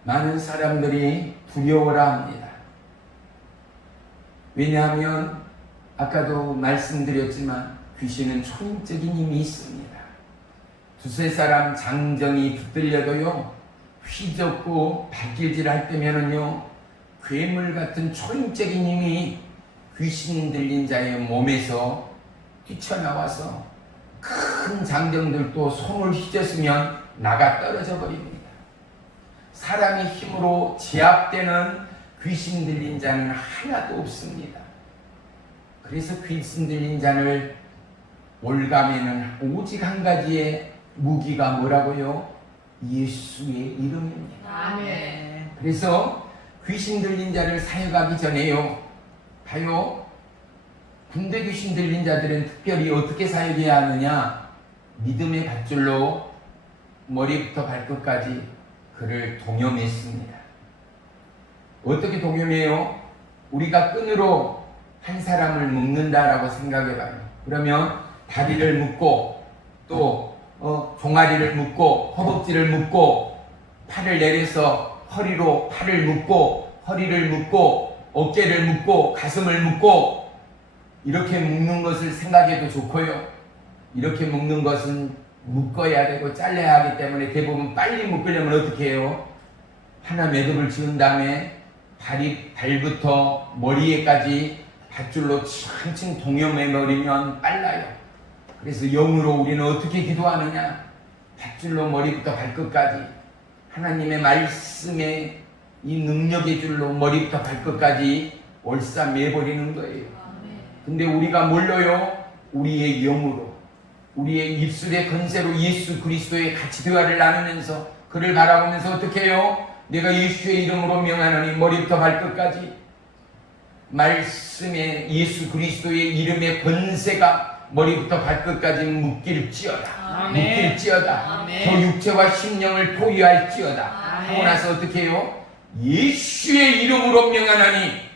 많은 사람들이 두려워라 합니다. 왜냐하면 아까도 말씀드렸지만 귀신은 초인적인 힘이 있습니다. 두세 사람 장정이 붙들려도요, 휘젓고 발길질 할 때면은요, 괴물 같은 초인적인 힘이 귀신 들린 자의 몸에서 뛰쳐나와서 큰 장정들도 손을 휘젓으면 나가 떨어져 버립니다. 사람의 힘으로 제압되는 귀신 들린 자는 하나도 없습니다. 그래서 귀신 들린 자를 올가매는 오직 한 가지의 무기가 뭐라고요? 예수의 이름입니다. 아멘. 그래서 귀신 들린 자를 사역하기 전에요, 봐요, 군대 귀신 들린 자들은 특별히 어떻게 사역해야 하느냐? 믿음의 밧줄로 머리부터 발끝까지 그를 동여맸습니다. 어떻게 동여매요? 우리가 끈으로 한 사람을 묶는다라고 생각해봐요. 그러면 다리를 묶고 또 종아리를 묶고 허벅지를 묶고 팔을 내려서 허리로 팔을 묶고 허리를 묶고 어깨를 묶고 가슴을 묶고, 이렇게 묶는 것을 생각해도 좋고요, 이렇게 묶는 것은 묶어야 되고 잘라야 하기 때문에 대부분 빨리 묶으려면 어떻게 해요? 하나 매듭을 지은 다음에 발부터 머리에까지 밧줄로 칭칭 동여매버리면 빨라요. 그래서 영으로 우리는 어떻게 기도하느냐? 밧줄로 머리부터 발끝까지 하나님의 말씀의 이 능력의 줄로 머리부터 발끝까지 올싸매버리는 거예요. 근데 우리가 뭘로요? 우리의 영으로, 우리의 입술의 건세로 예수 그리스도의 같이 대화를 나누면서 그를 바라보면서 어떻게 해요? 내가 예수의 이름으로 명하노니 머리부터 발끝까지 말씀의 예수 그리스도의 이름의 권세가 머리부터 발끝까지 묶일지어다. 아멘. 묶일지어다. 아멘. 저 육체와 심령을 포위할지어다. 아멘. 하고 나서 어떻게 해요? 예수의 이름으로 명하노니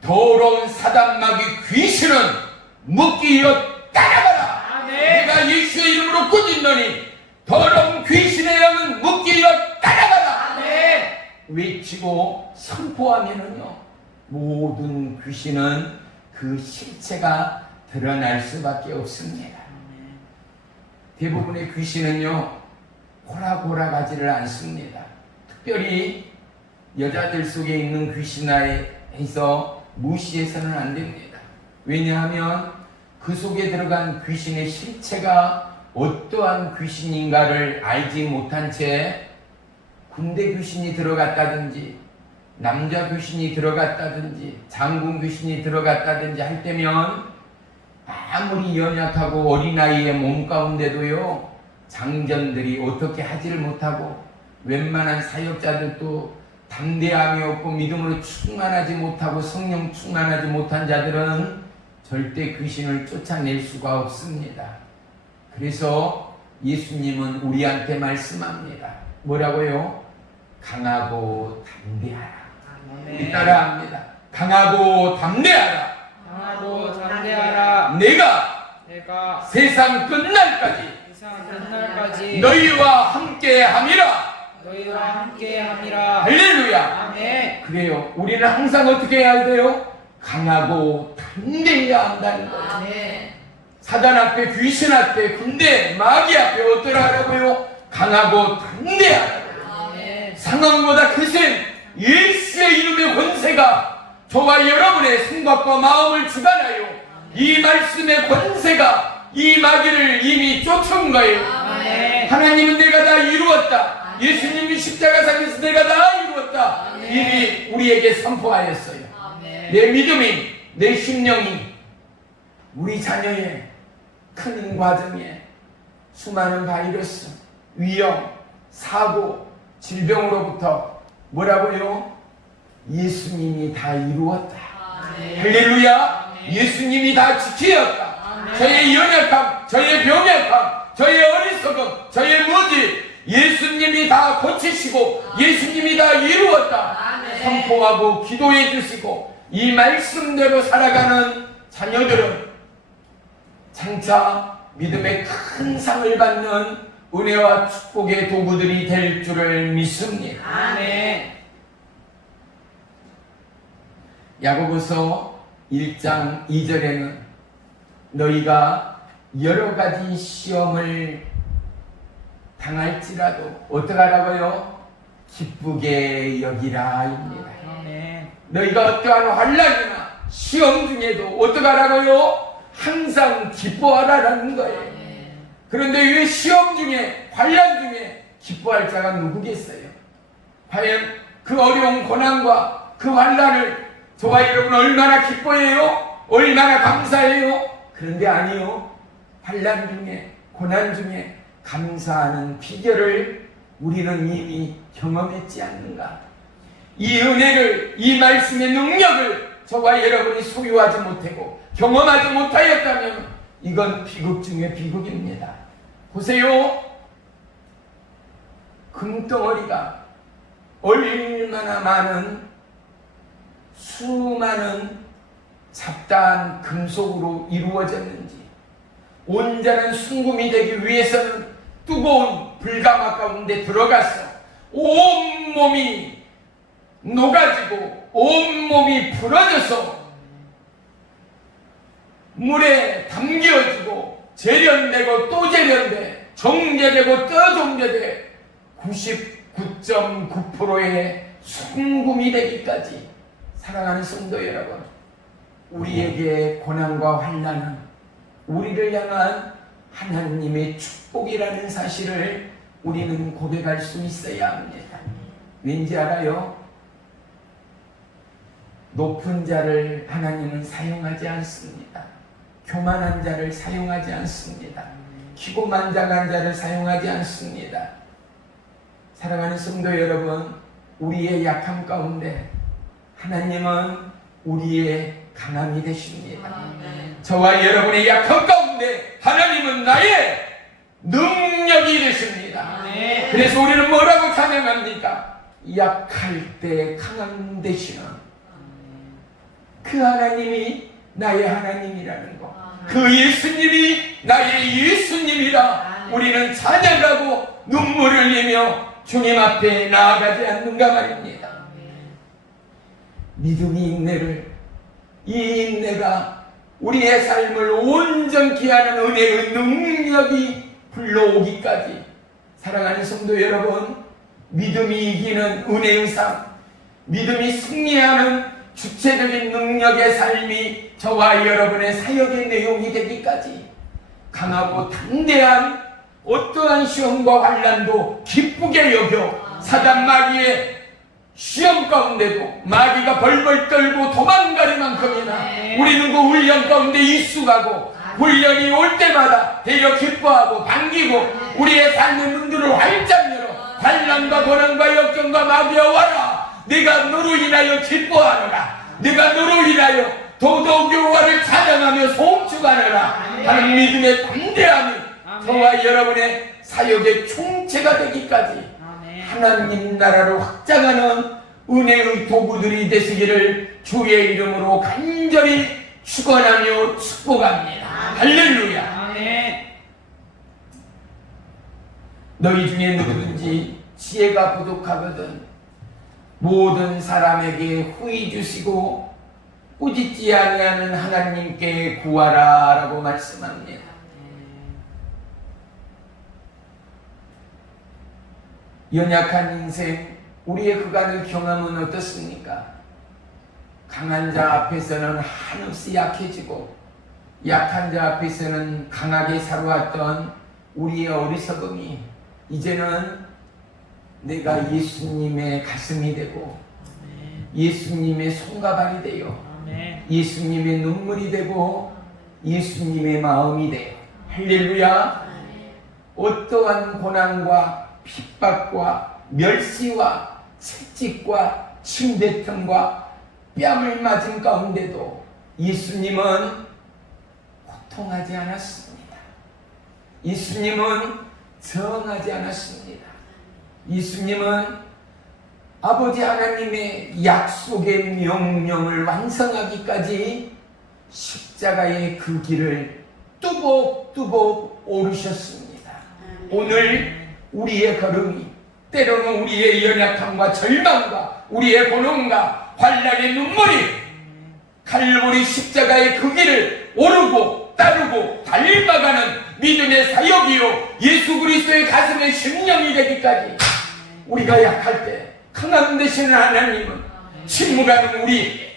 더러운 사단마귀 귀신은 묶이어 따라가라. 아멘. 내가 예수의 이름으로 꾸짖노니 더러운 귀신의 영은 묶이어 따라가라. 아멘. 외치고 선포하면은요, 모든 귀신은 그 실체가 드러날 수밖에 없습니다. 대부분의 귀신은요, 호락호락하지를 않습니다. 특별히 여자들 속에 있는 귀신에 해서 무시해서는 안 됩니다. 왜냐하면 그 속에 들어간 귀신의 실체가 어떠한 귀신인가를 알지 못한 채 군대 귀신이 들어갔다든지 남자 귀신이 들어갔다든지 장군 귀신이 들어갔다든지 할 때면 아무리 연약하고 어린아이의 몸 가운데도요 장전들이 어떻게 하지를 못하고 웬만한 사역자들도 담대함이 없고 믿음으로 충만하지 못하고 성령 충만하지 못한 자들은 절대 귀신을 쫓아낼 수가 없습니다. 그래서 예수님은 우리한테 말씀합니다. 뭐라고요? 강하고 담대하라. 아멘. 따라합니다. 강하고 담대하라. 강하고 담대하라. 내가 세상 끝날까지 세상 끝날까지 너희와 함께함이라. 너희와 함께함이라. 할렐루야. 아멘. 그래요. 우리는 항상 어떻게 해야 돼요? 강하고 담대해야 한다는 거예요. 아멘. 사단 앞에, 귀신 앞에, 군대, 마귀 앞에 어떠라 하라고요? 강하고 담대하라. 아멘. 상황보다 크신 예수의 이름의 권세가 저와 여러분의 생각과 마음을 주관하여 이 말씀의 권세가 이 마귀를 이미 쫓아온 거예요. 아멘. 하나님은 내가 다 이루었다. 예수님이 십자가상에서 내가 다 이루었다. 아멘. 이미 우리에게 선포하였어요. 아멘. 내 믿음이, 내 심령이 우리 자녀의 크는 과정에 수많은 바이러스, 위험, 사고, 질병으로부터 뭐라고요? 예수님이 다 이루었다. 아멘. 할렐루야. 예수님이 다 지키었다. 아멘. 저의 연약함, 저의 병약함, 저의 어리석음, 저의 무지 예수님이 다 고치시고 예수님이 다 이루었다. 아멘. 선포하고 기도해 주시고 이 말씀대로 살아가는 자녀들은 장차 믿음의 큰 상을 받는 은혜와 축복의 도구들이 될 줄을 믿습니다. 아멘. 야고보서 1장 2절에는 너희가 여러 가지 시험을 당할지라도 어떡하라고요? 기쁘게 여기라입니다. 아멘. 너희가 어떠한 환난이나 시험 중에도 어떡하라고요? 항상 기뻐하라라는 거예요. 그런데 왜 시험 중에, 환난 중에 기뻐할 자가 누구겠어요? 과연 그 어려운 고난과 그 환난을 저와 여러분 얼마나 기뻐해요? 얼마나 감사해요? 그런데 아니요. 환난 중에, 고난 중에 감사하는 비결을 우리는 이미 경험했지 않는가? 이 은혜를, 이 말씀의 능력을 저와 여러분이 소유하지 못하고 경험하지 못하였다면 이건 비극 중에 비극입니다. 보세요. 금덩어리가 얼마나 많은 수많은 잡다한 금속으로 이루어졌는지 온전한 순금이 되기 위해서는 뜨거운 불가마 가운데 들어가서 온몸이 녹아지고 온몸이 부러져서 물에 담겨지고 재련되고 또 재련돼 정제되고 또 정제돼 99.9%의 순금이 되기까지 사랑하는 성도 여러분, 우리에게 고난과 환난은 우리를 향한 하나님의 축복이라는 사실을 우리는 고백할 수 있어야 합니다. 왠지 알아요? 높은 자를 하나님은 사용하지 않습니다. 교만한 자를 사용하지 않습니다. 기고만장한 자를 사용하지 않습니다. 사랑하는 성도 여러분, 우리의 약함 가운데 하나님은 우리의 강함이 되십니다. 아멘. 저와 여러분의 약함 가운데 하나님은 나의 능력이 되십니다. 아멘. 그래서 우리는 뭐라고 찬양합니까? 약할 때 강함 되시는 그 하나님이 나의 하나님이라는 거, 그 예수님이 나의 예수님이라 우리는 찬양하고 눈물을 흘리며 주님 앞에 나아가지 않는가 말입니다. 믿음이 인내를, 이 인내가 우리의 삶을 온전케 하는 은혜의 능력이 불러오기까지 사랑하는 성도 여러분, 믿음이 이기는 은혜의 삶, 믿음이 승리하는 주체적인 능력의 삶이 저와 여러분의 사역의 내용이 되기까지 강하고 담대한 어떠한 시험과 환난도 기쁘게 여겨 사단 마귀의 시험 가운데도 마귀가 벌벌 떨고 도망가는 만큼이나 우리는 그 훈련 가운데 익숙하고 훈련이 올 때마다 되려 기뻐하고 반기고 우리의 삶의 문들을 활짝 열어 환난과 고난과 역경과 마귀와 와라 내가 너로 인하여 기뻐하노라 내가 너로 인하여 도덕 여호와를 찬양하며 송축하노라 하는 믿음의 담대함이 저와 여러분의 사역의 총체가 되기까지 하나님 나라로 확장하는 은혜의 도구들이 되시기를 주의 이름으로 간절히 축원하며 축복합니다. 할렐루야. 너희 중에 누구든지 지혜가 부족하거든 모든 사람에게 후히 주시고 꾸짖지 아니하는 하나님께 구하라 라고 말씀합니다. 연약한 인생 우리의 그간의 경험은 어떻습니까? 강한 자 앞에서는 한없이 약해지고 약한 자 앞에서는 강하게 살아왔던 우리의 어리석음이 이제는 내가 예수님의 가슴이 되고 예수님의 손과 발이 되어 예수님의 눈물이 되고 예수님의 마음이 되어 할렐루야. 어떠한 고난과 핍박과 멸시와 채찍과 침뱉음과 뺨을 맞은 가운데도 예수님은 고통하지 않았습니다. 예수님은 저항하지 않았습니다. 예수님은 아버지 하나님의 약속의 명령을 완성하기까지 십자가의 그 길을 뚜벅뚜벅 오르셨습니다. 오늘 우리의 걸음이 때로는 우리의 연약함과 절망과 우리의 고난과 환난의 눈물이 칼보리 십자가의 그 길을 오르고 따르고 닮아가는 믿음의 사역이요 예수 그리스도의 가슴의 심령이 되기까지 우리가 약할 때 강함 되시는 하나님은 침묵하는 우리에게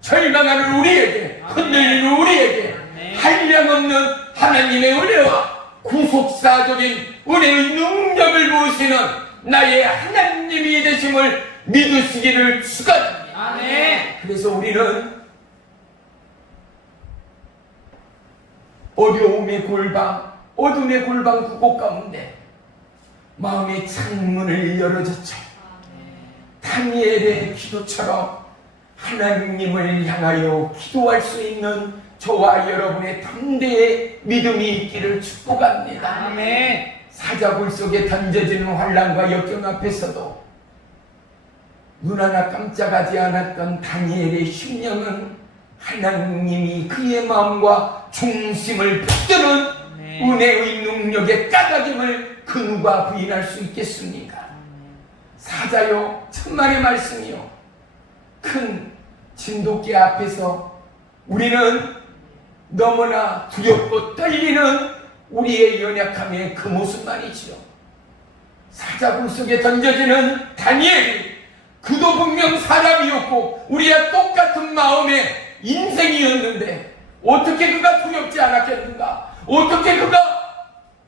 절망하는 우리에게 흔들리는 우리에게 한량없는 하나님의 은혜와 구속사적인 은혜의 능력을 보시는 나의 하나님이 되심을 믿으시기를 축원합니다. 그래서 우리는 어려움의 골방, 어둠의 골방 그곳 가운데 마음의 창문을 열어줬죠. 다니엘의 기도처럼 하나님을 향하여 기도할 수 있는 저와 여러분의 담대의 믿음이 있기를 축복합니다. 사자굴 속에 던져지는 환난과 역경 앞에서도 눈 하나 깜짝하지 않았던 다니엘의 심령은 하나님이 그의 마음과 중심을 붙드는 은혜의 능력의 까닭임을 그 누가 부인할 수 있겠습니까? 사자요 천만의 말씀이요 큰 진돗개 앞에서 우리는 너무나 두렵고 떨리는 우리의 연약함의 그 모습만이지요. 사자굴 속에 던져지는 다니엘이 그도 분명 사람이었고 우리와 똑같은 마음의 인생이었는데 어떻게 그가 두렵지 않았겠는가? 어떻게 그가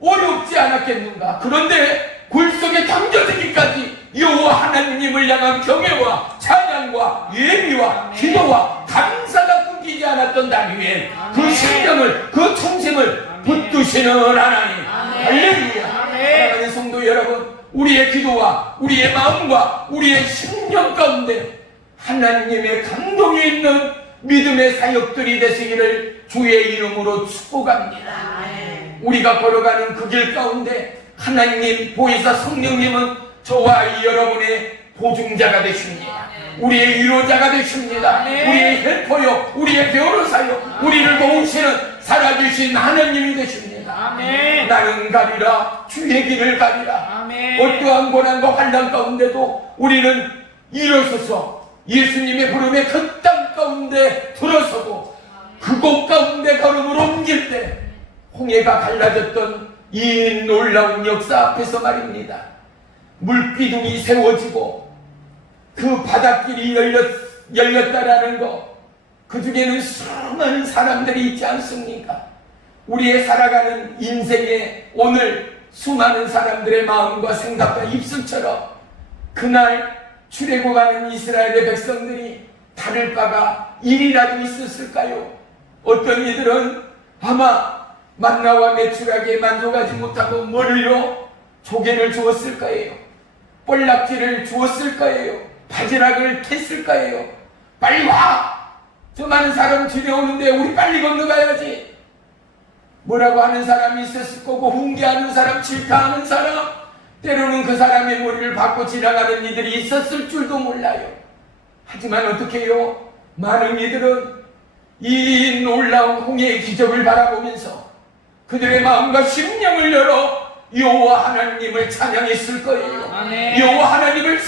어렵지 않았겠는가? 그런데 굴 속에 던져지기까지 여호와 하나님을 향한 경외와 찬양과 예비와 기도와 감사가 끊기지 않았던 다니엘 그 심령을 그 충심을 붙드시는 하나님. 할렐루야. 사랑하는 성도 여러분, 우리의 기도와 우리의 마음과 우리의 심령 가운데 하나님의 감동이 있는 믿음의 사역들이 되시기를 주의 이름으로 축복합니다. 우리가 걸어가는 그 길 가운데 하나님 보혜사 성령님은 저와 여러분의 보증자가 되십니다. 우리의 위로자가 되십니다. 우리의 헬퍼요, 우리의 변호사요, 우리를 도우시는 살아계신 하나님이 되십니다. 나는 가리라, 주의 길을 가리라. 어떠한 고난과 환난 가운데도 우리는 일어서서 예수님의 부름에 그 땅 가운데 들어서고 그곳 가운데 걸음을 옮길 때 홍해가 갈라졌던 이 놀라운 역사 앞에서 말입니다. 물기둥이 세워지고 그 바닷길이 열려 열렸다라는 것, 그 중에는 수많은 사람들이 있지 않습니까? 우리의 살아가는 인생에 오늘 수많은 사람들의 마음과 생각과 입술처럼 그날 출애굽하는 이스라엘의 백성들이 다를 바가 일이라도 있었을까요? 어떤 이들은 아마 만나와 메추라기에 만족하지 못하고 뭐를요? 조개를 주었을 거예요. 뻘락지를 주었을 거예요. 바지락을 캤을 거예요. 빨리 와! 저 많은 사람 들여오는데 우리 빨리 건너가야지. 뭐라고 하는 사람이 있었을 거고, 훈계하는 사람, 질타하는 사람, 때로는 그 사람의 머리를 받고 지나가는 이들이 있었을 줄도 몰라요. 하지만 어떻게 해요? 많은 이들은 이 놀라운 홍해의 기적을 바라보면서 그들의 마음과 심령을 열어 여호와 하나님을 찬양했을 거예요. 아멘. 여호와 하나님을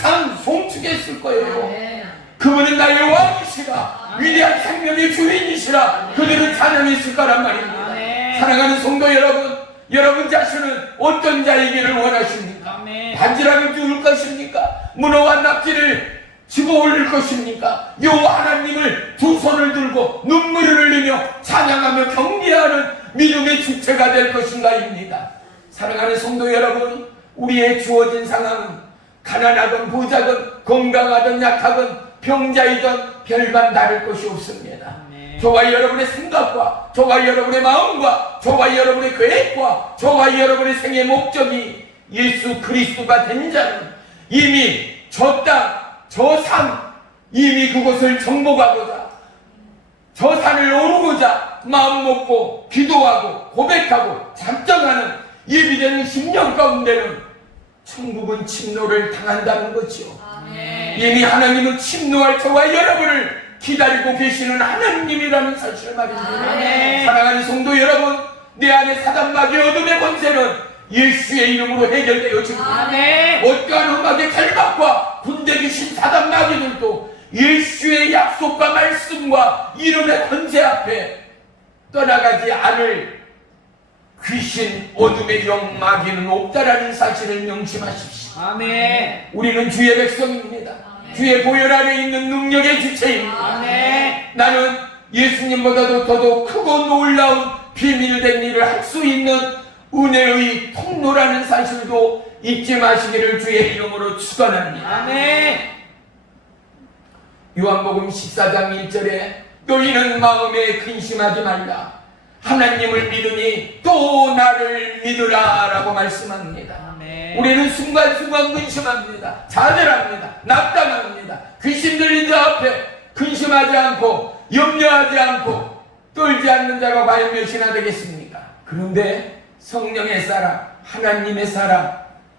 송축했을 거예요. 아멘. 그분은 나의 왕이시라, 위대한 생명의 주인이시라, 그들은 찬양했을 거란 말입니다. 아멘. 사랑하는 성도 여러분, 여러분 자신은 어떤 자이기를 원하십니까? 아멘. 반지락을 주울 것입니까? 문어와 낙지를 집어 올릴 것입니까? 여호와 하나님을 두 손을 들고 눈물을 흘리며 찬양하며 경배하는 믿음의 주체가 될 것인가입니다. 사랑하는 성도 여러분, 우리의 주어진 상황은 가난하든 부자든 건강하든 약하든 병자이든 별반 다를 것이 없습니다. 저와 여러분의 생각과 저와 여러분의 마음과 저와 여러분의 계획과 저와 여러분의 생의 목적이 예수 그리스도가 된 자는 이미 저 땅, 저 산, 이미 그곳을 정복하고자, 저 산을 오르고자 마음 먹고 기도하고 고백하고 작정하는 예비되는 심령 가운데는 천국은 침노를 당한다는 거지요. 아멘. 이미 하나님은 침노할 저와 여러분을 기다리고 계시는 하나님이라는 사실 말입니다. 아멘. 사랑하는 성도 여러분, 내 안에 사단마귀 어둠의 권세는 예수의 이름으로 해결되어집니다. 아멘. 어떠한 험악의 결박과 군대 귀신 사단마귀들도 예수의 약속과 말씀과 이름의 권세 앞에 떠나가지 않을 귀신 어둠의 영 마귀는 없다라는 사실을 명심하십시오. 아멘. 우리는 주의 백성입니다. 주의 보혈 안에 있는 능력의 주체입니다. 아멘. 나는 예수님보다도 더더욱 크고 놀라운 비밀된 일을 할 수 있는 은혜의 통로라는 사실도 잊지 마시기를 주의 이름으로 축원합니다. 아멘. 요한복음 14장 1절에 너희는 마음에 근심하지 말라, 하나님을 믿으니 또 나를 믿으라 라고 말씀합니다. 아멘. 우리는 순간순간 근심합니다. 좌절합니다. 낙담합니다. 귀신 들린 자 앞에 근심하지 않고 염려하지 않고 떨지 않는 자가 과연 몇이나 되겠습니까? 그런데 성령의 사람, 하나님의 사람,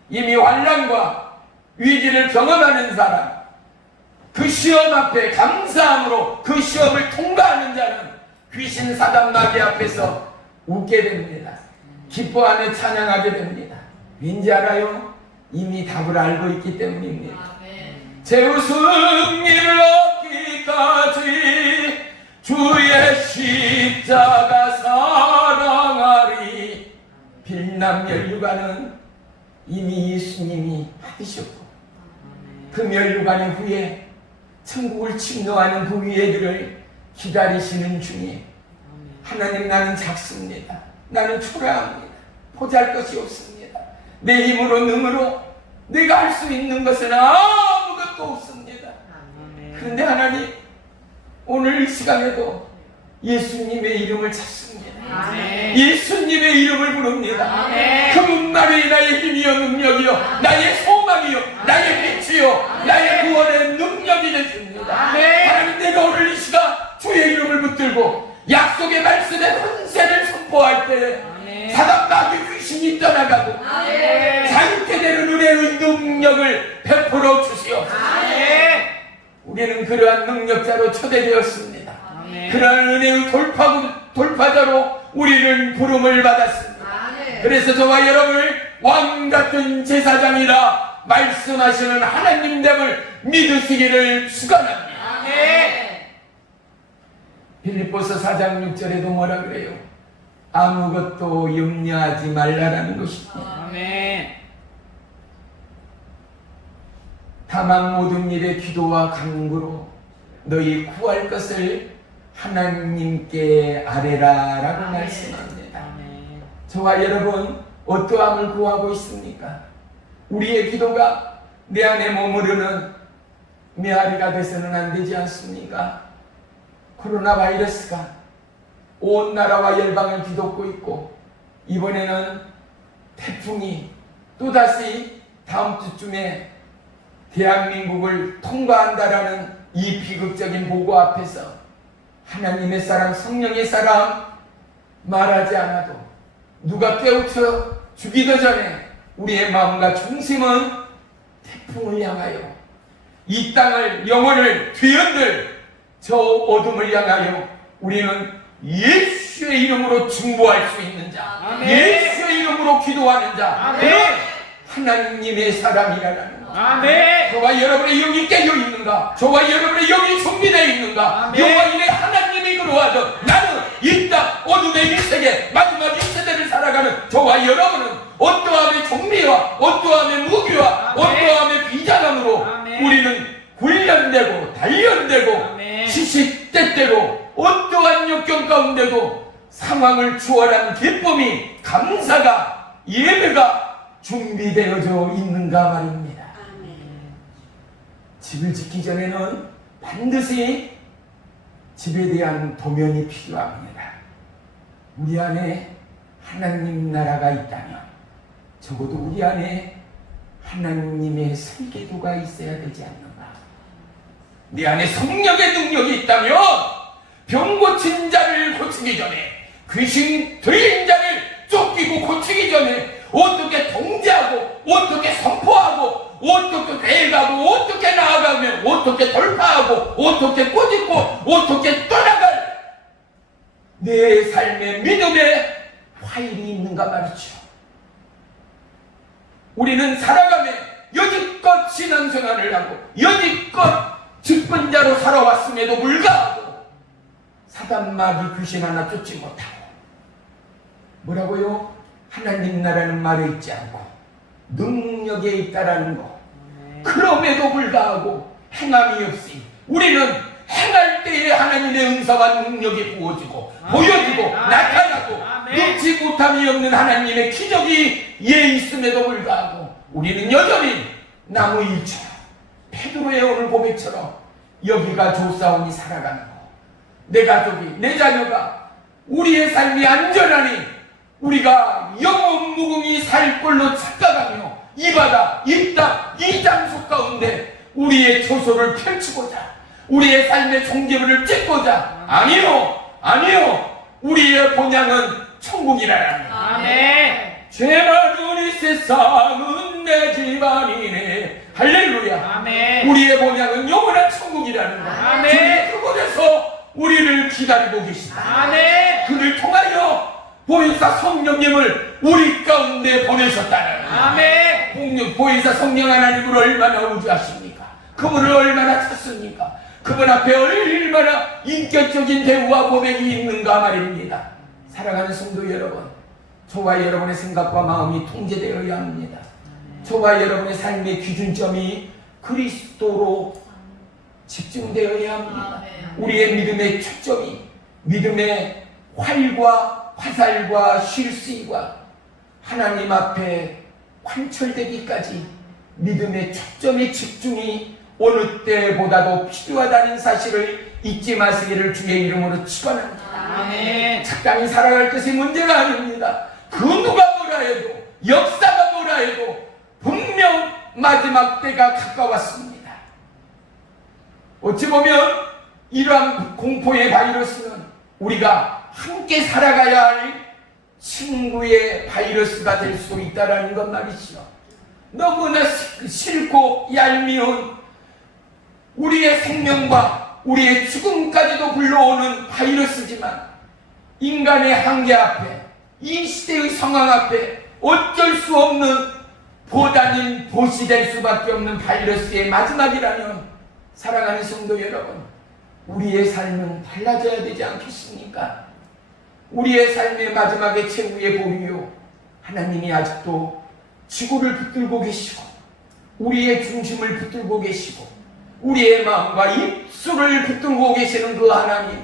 이미 환난과 위기를 경험하는 사람, 그 시험 앞에 감사함으로 그 시험을 통과하는 자는 귀신 사단 마귀 앞에서 웃게 됩니다. 기뻐하며 찬양하게 됩니다. 왠지 알아요? 이미 답을 알고 있기 때문입니다. 아멘. 제 승리를 얻기까지 주의 십자가 사랑하리. 빌람 멸류관은 이미 예수님이 받으셨고 그 멸류관 후에 천국을 침노하는 그 위에들을 기다리시는 중에 하나님, 나는 작습니다. 나는 초라합니다. 보잘것이 없습니다. 내 힘으로 능으로 내가 할 수 있는 것은 아무것도 없습니다. 그런데 하나님, 오늘 이 시간에도 예수님의 이름을 찾습니다. 아멘. 예수님의 이름을 부릅니다. 아멘. 그분만이 나의 힘이요 능력이요 나의 소망이요 나의 빛이요 나의 구원의 능력이 되십니다. 아멘. 하나님, 내가 오늘 이 시간 주의 이름을 붙들고 약속의 말씀의 권세를 선포할 때 아멘. 사단 마귀 귀신이 떠나가고 아멘. 자유케 되는 은혜의 능력을 베풀어 주시옵소서. 아멘. 우리는 그러한 능력자로 초대되었습니다. 아멘. 그러한 은혜의 돌파자로 우리는 부름을 받았습니다. 아멘. 그래서 저와 여러분을 왕같은 제사장이라 말씀하시는 하나님됨을 믿으시기를 축원합니다. 아멘. 빌립보서 4장 6절에도 뭐라 그래요? 아무것도 염려하지 말라라는 것입니다. 아멘. 다만 모든 일에 기도와 간구로 너희 구할 것을 하나님께 아뢰라 라고 아멘. 말씀합니다. 아멘. 저와 여러분 어떠함을 구하고 있습니까? 우리의 기도가 내 안에 머무르는 메아리가 돼서는 안 되지 않습니까? 코로나 바이러스가 온 나라와 열방을 뒤덮고 있고 이번에는 태풍이 또다시 다음 주쯤에 대한민국을 통과한다라는 이 비극적인 보고 앞에서 하나님의 사람, 성령의 사람 말하지 않아도 누가 깨우쳐 주기도 전에 우리의 마음과 중심은 태풍을 향하여 이 땅을 영혼을 뒤흔들 저 어둠을 향하여 우리는 예수의 이름으로 중보할 수 있는 자, 아멘. 예수의 이름으로 기도하는 자, 아멘. 그런 하나님의 사람이라는 것. 아멘. 저와 여러분의 영이 깨져 있는가? 저와 여러분의 영이 준비되어 있는가? 아멘. 여호와 이내 하나님이 그러하죠. 나는 이 땅 어둠의 이 세계 마지막 이 세대를 살아가는 저와 여러분은 어떠함의 정리와 어떠함의 무기와 아멘. 어떠함의 비장함으로 아멘. 우리는 훈련되고 단련되고 아멘. 시시때때로 어떠한 역경 가운데도 상황을 추월한 기쁨이 감사가 예배가 준비되어져 있는가 말입니다. 집을 짓기 전에는 반드시 집에 대한 도면이 필요합니다. 우리 안에 하나님 나라가 있다면 적어도 우리 안에 하나님의 설계도가 있어야 되지 않는가. 내 안에 성령의 능력이 있다면 병 고친 자를 고치기 전에 귀신 들린 자를 쫓기고 고치기 전에 어떻게 통제하고 어떻게 선포하고 어떻게 대가고 어떻게 나아가며 어떻게 돌파하고 어떻게 꼬집고 어떻게 떠나갈 내 삶의 믿음의 화일이 있는가 말이죠. 우리는 살아가며 여지껏 신앙생활을 하고 여지껏 직분자로 살아왔음에도 불구하고 사단마귀 귀신 하나 쫓지 못하고 뭐라고요? 하나님 나라는 말에 있지 않고 능력에 있다라는 거. 그럼에도 불구하고 행함이 없이 우리는 행할 때에 하나님의 은사와 능력이 부어지고 보여지고 아멘. 나타나고 아멘. 놓지 못함이 없는 하나님의 기적이 예 있음에도 불구하고 우리는 여전히 나무 일처럼 베드로의 오늘 고백처럼 여기가 좋사오니 살아가는 거. 내 가족이 내 자녀가 우리의 삶이 안전하니 우리가 영원 무궁히 살 꼴로 착각하며 이 바다, 이 땅, 이 장소 가운데 우리의 초소를 펼치고자 우리의 삶의 종지부를 찍고자 아니요 우리의 본향은 천국이라는 거예요. 아멘. 죄 많은 이 세상은 내 집안이네. 할렐루야. 아멘. 우리의 본향은 영원한 천국이라는 거예요. 아멘. 주님 그곳에서 우리를 기다리고 계시다. 아멘. 그를 통하여 보혜사 성령님을 우리 가운데 보내셨다는 아멘. 보혜사 성령 하나님을 얼마나 우주하십니까? 그분을 얼마나 찾습니까? 그분 앞에 얼마나 인격적인 대우와 고백이 있는가 말입니다. 사랑하는 성도 여러분, 저와 여러분의 생각과 마음이 통제되어야 합니다. 저와 여러분의 삶의 기준점이 그리스도로 집중되어야 합니다. 우리의 믿음의 초점이 믿음의 활과 화살과 실수와 하나님 앞에 관철되기까지 믿음의 초점의 집중이 어느 때보다도 필요하다는 사실을 잊지 마시기를 주의 이름으로 축원합니다. 아멘. 적당히 살아갈 것이 문제가 아닙니다. 그 누가 뭐라 해도 역사가 뭐라 해도 분명 마지막 때가 가까웠습니다. 어찌 보면 이러한 공포의 바이러스는 우리가 함께 살아가야 할 친구의 바이러스가 될 수 있다는 것 말이죠. 너무나 싫고 얄미운 우리의 생명과 우리의 죽음까지도 불러오는 바이러스지만 인간의 한계 앞에 이 시대의 상황 앞에 어쩔 수 없는 보다는 보시 될 수밖에 없는 바이러스의 마지막이라면 사랑하는 성도 여러분, 우리의 삶은 달라져야 되지 않겠습니까? 우리의 삶의 마지막의 최후의 보리요, 하나님이 아직도 지구를 붙들고 계시고 우리의 중심을 붙들고 계시고 우리의 마음과 입술을 붙들고 계시는 그 하나님,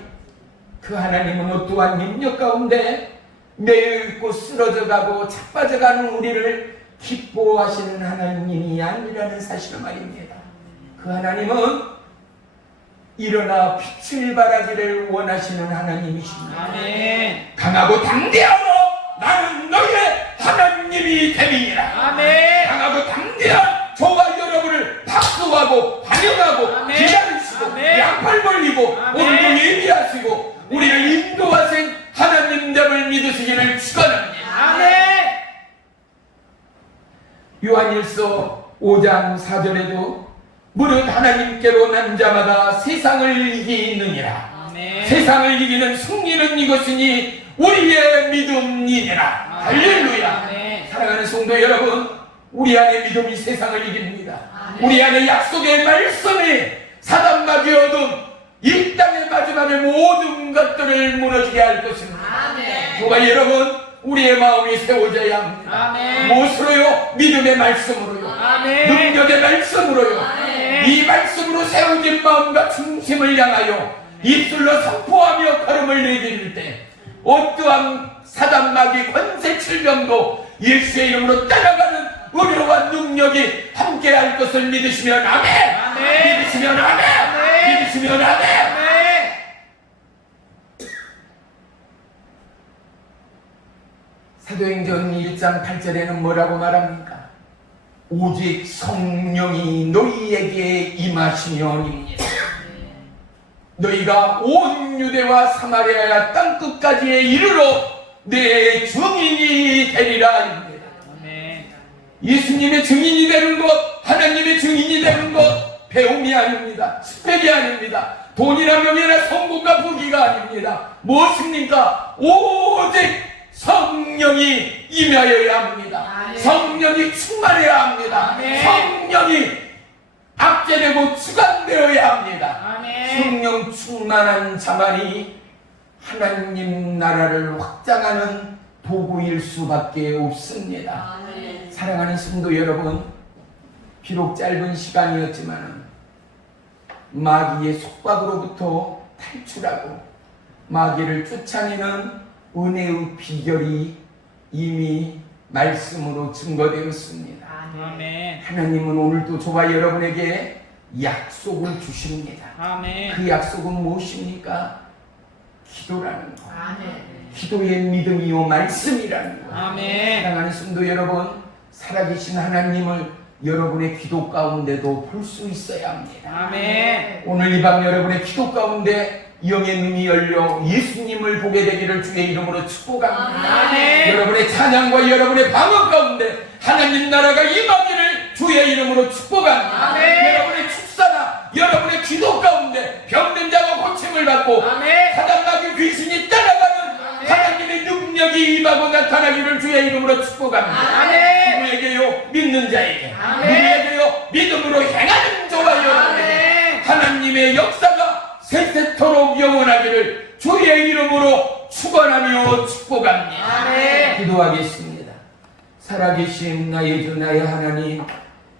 그 하나님은 어떠한 능력 가운데 매여있고 쓰러져가고 자빠져가는 우리를 기뻐하시는 하나님이 아니라는 사실을 말입니다. 그 하나님은 일어나 빛을 발하기를 원하시는 하나님이십니다. 아멘. 강하고 당대하고 나는 너희의 하나님이 됨이니라. 아멘. 강하고 당대한 저와 여러분을 박수하고 환영하고 아멘. 기다리시고 아멘. 양팔 벌리고 아멘. 오늘도 예비하시고 우리를 인도하신 하나님됨을 믿으시기를 축원합니다. 아멘. 요한일서 5장 4절에도 무릇 하나님께로 난 자마다 세상을 이기느니라. 아멘. 세상을 이기는 승리는 이것이니 우리의 믿음이니라. 할렐루야. 아멘. 사랑하는 성도 여러분, 우리 안에 믿음이 세상을 이깁니다. 우리 안에 약속의 말씀이 사단마귀 어둠, 이 땅의 마지막에 모든 것들을 무너지게 할 것입니다. 정말 여러분, 우리의 마음이 세워져야 합니다. 아멘. 무엇으로요? 믿음의 말씀으로요. 아멘. 능력의 말씀으로요. 아멘. 이 말씀으로 세워진 마음과 중심을 향하여 입술로 선포하며 걸음을 내디딜 때 어떠한 사단마귀 권세 칠병도 예수의 이름으로 따라가는 은혜와 능력이 함께할 것을 믿으시면 아멘. 아멘. 믿으시면 아멘. 아멘. 믿으시면 아멘. 아멘. 사도행전 1장 8절에는 뭐라고 말합니까? 오직 성령이 너희에게 임하시면입니다. 너희가 온 유대와 사마리아 땅 끝까지에 이르러 내 증인이 되리라. 아멘. 예수님의 증인이 되는 것, 하나님의 증인이 되는 것, 배움이 아닙니다. 스펙이 아닙니다. 돈이나 명예나 성공과 부귀가 아닙니다. 무엇입니까? 오직 성령이 임하여야 합니다. 아멘. 성령이 충만해야 합니다. 아멘. 성령이 압제되고 주관되어야 합니다. 아멘. 성령 충만한 자만이 하나님 나라를 확장하는 도구일 수밖에 없습니다. 사랑하는 성도 여러분, 비록 짧은 시간이었지만 마귀의 속박으로부터 탈출하고 마귀를 쫓아내는 은혜의 비결이 이미 말씀으로 증거되었습니다. 아멘. 하나님은 오늘도 저와 여러분에게 약속을 주십니다. 아멘. 그 약속은 무엇입니까? 기도라는 것. 기도의 믿음이요 말씀이라는 것. 아멘. 사랑하는 성도 여러분, 살아계신 하나님을 여러분의 기도 가운데도 볼 수 있어야 합니다. 아멘. 오늘 이 밤 여러분의 기도 가운데 영의 눈이 열려 예수님을 보게 되기를 주의 이름으로 축복합니다. 아멘. 여러분의 찬양과 여러분의 방언 가운데 하나님 나라가 임하기를 주의 이름으로 축복합니다. 아멘. 여러분의 축사나 여러분의 기도 가운데 병든 자가 고침을 받고 아멘. 사단마귀 귀신이 따라가는 아멘. 하나님의 능력이 임하고 나타나기를 주의 이름으로 축복합니다. 아멘. 누구에게요? 믿는 자에게. 아멘. 누구에게요? 믿음으로 행하는 저와 여러분에게 아멘. 하나님의 역사가 세세토록 영원하기를 주의 이름으로 축원하며 축복합니다. 아멘. 기도하겠습니다. 살아계신 나의 주 나의 하나님,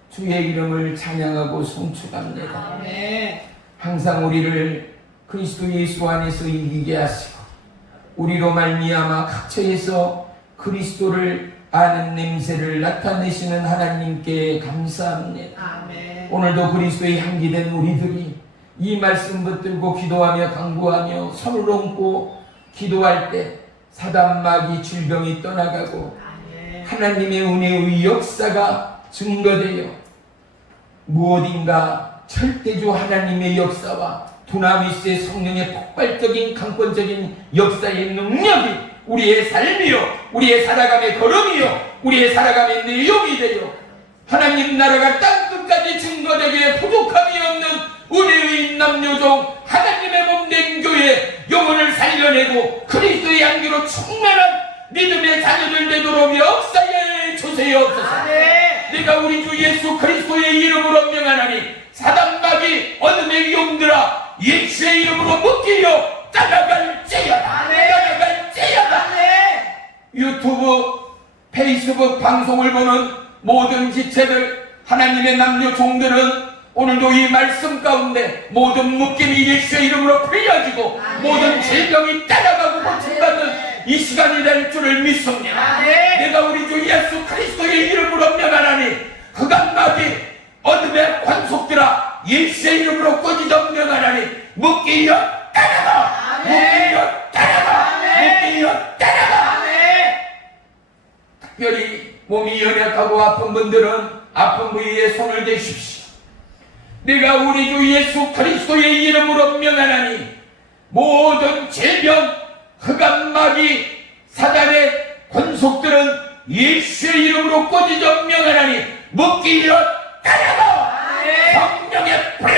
주의 이름을 찬양하고 송축합니다. 아멘. 항상 우리를 그리스도 예수 안에서 이기게 하시고 우리로 말미암아 각처에서 그리스도를 아는 냄새를 나타내시는 하나님께 감사합니다. 아멘. 오늘도 그리스도의 향기된 우리들이 이 말씀 붙들고 기도하며 강구하며 손을 얹고 기도할 때 사단마귀 질병이 떠나가고 아멘. 하나님의 은혜의 역사가 증거되어 무엇인가 절대주 하나님의 역사와 두나미스의 성령의 폭발적인 강권적인 역사의 능력이 우리의 삶이요 우리의 살아감의 걸음이요 우리의 살아감의 내용이 되어 하나님 나라가 땅끝까지 증거되기에 부족함이 없는 은혜의 남녀종 하나님의 몸된 교회 영혼을 살려내고 그리스도의 향기로 충만한 믿음의 자녀들 되도록 역사에 주세요옵소서. 내가 우리 주 예수 그리스도의 이름으로 명하나니 사단마귀 어둠의 용들아 예수의 이름으로 묶이려 따라갈지어다. 따라갈지어다. 유튜브 페이스북 방송을 보는 모든 지체들 하나님의 남녀 종들은 오늘도 이 말씀 가운데 모든 묶임이 예수의 이름으로 풀려지고 모든 질병이 따라가고 고침받는 이 시간이 될 줄을 믿습니다. 내가 우리 주 예수 그리스도의 이름으로 명하나니 흑암마귀 어둠의 관속들아 예수의 이름으로 꺼지던 명하나니 묶이여 따라가 묶이여 따라가 묶이여 따라가. 특별히 몸이 연약하고 아픈 분들은 아픈 부위에 손을 대십시오. 내가 우리 주 예수 그리스도의 이름으로 명하나니 모든 질병, 흑암마귀, 사단의 권속들은 예수의 이름으로 꺼지져 명하나니 묶이려 따라가. 성령의 불로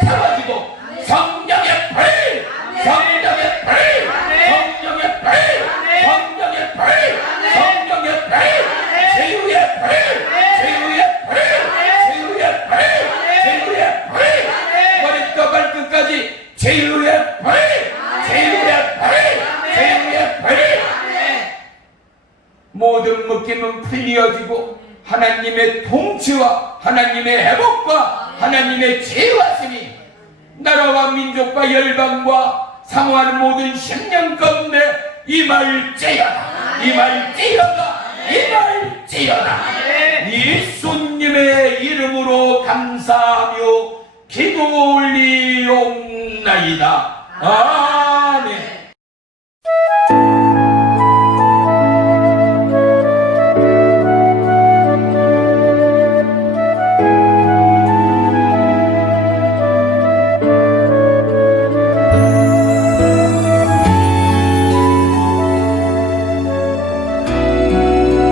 태워지고 성령의 불, 성령의 불, 성령의 불, 성령의 불, 성령의 불, 제후의 불, 제후의 불, 제후의 불, 제후의 불, 머리부터 발끝까지 제후의 불, 제후의 불, 제후의 불. 모든 묶임은 풀리어지고 하나님의 통치와 하나님의 회복과 하나님의 제와심이 나라와 민족과 열방과 사모하는 모든 심령 가운데 임할지어다, 임할지어다, 임할지어다. 예수님의 이름으로 감사하며 기도 올리옵나이다.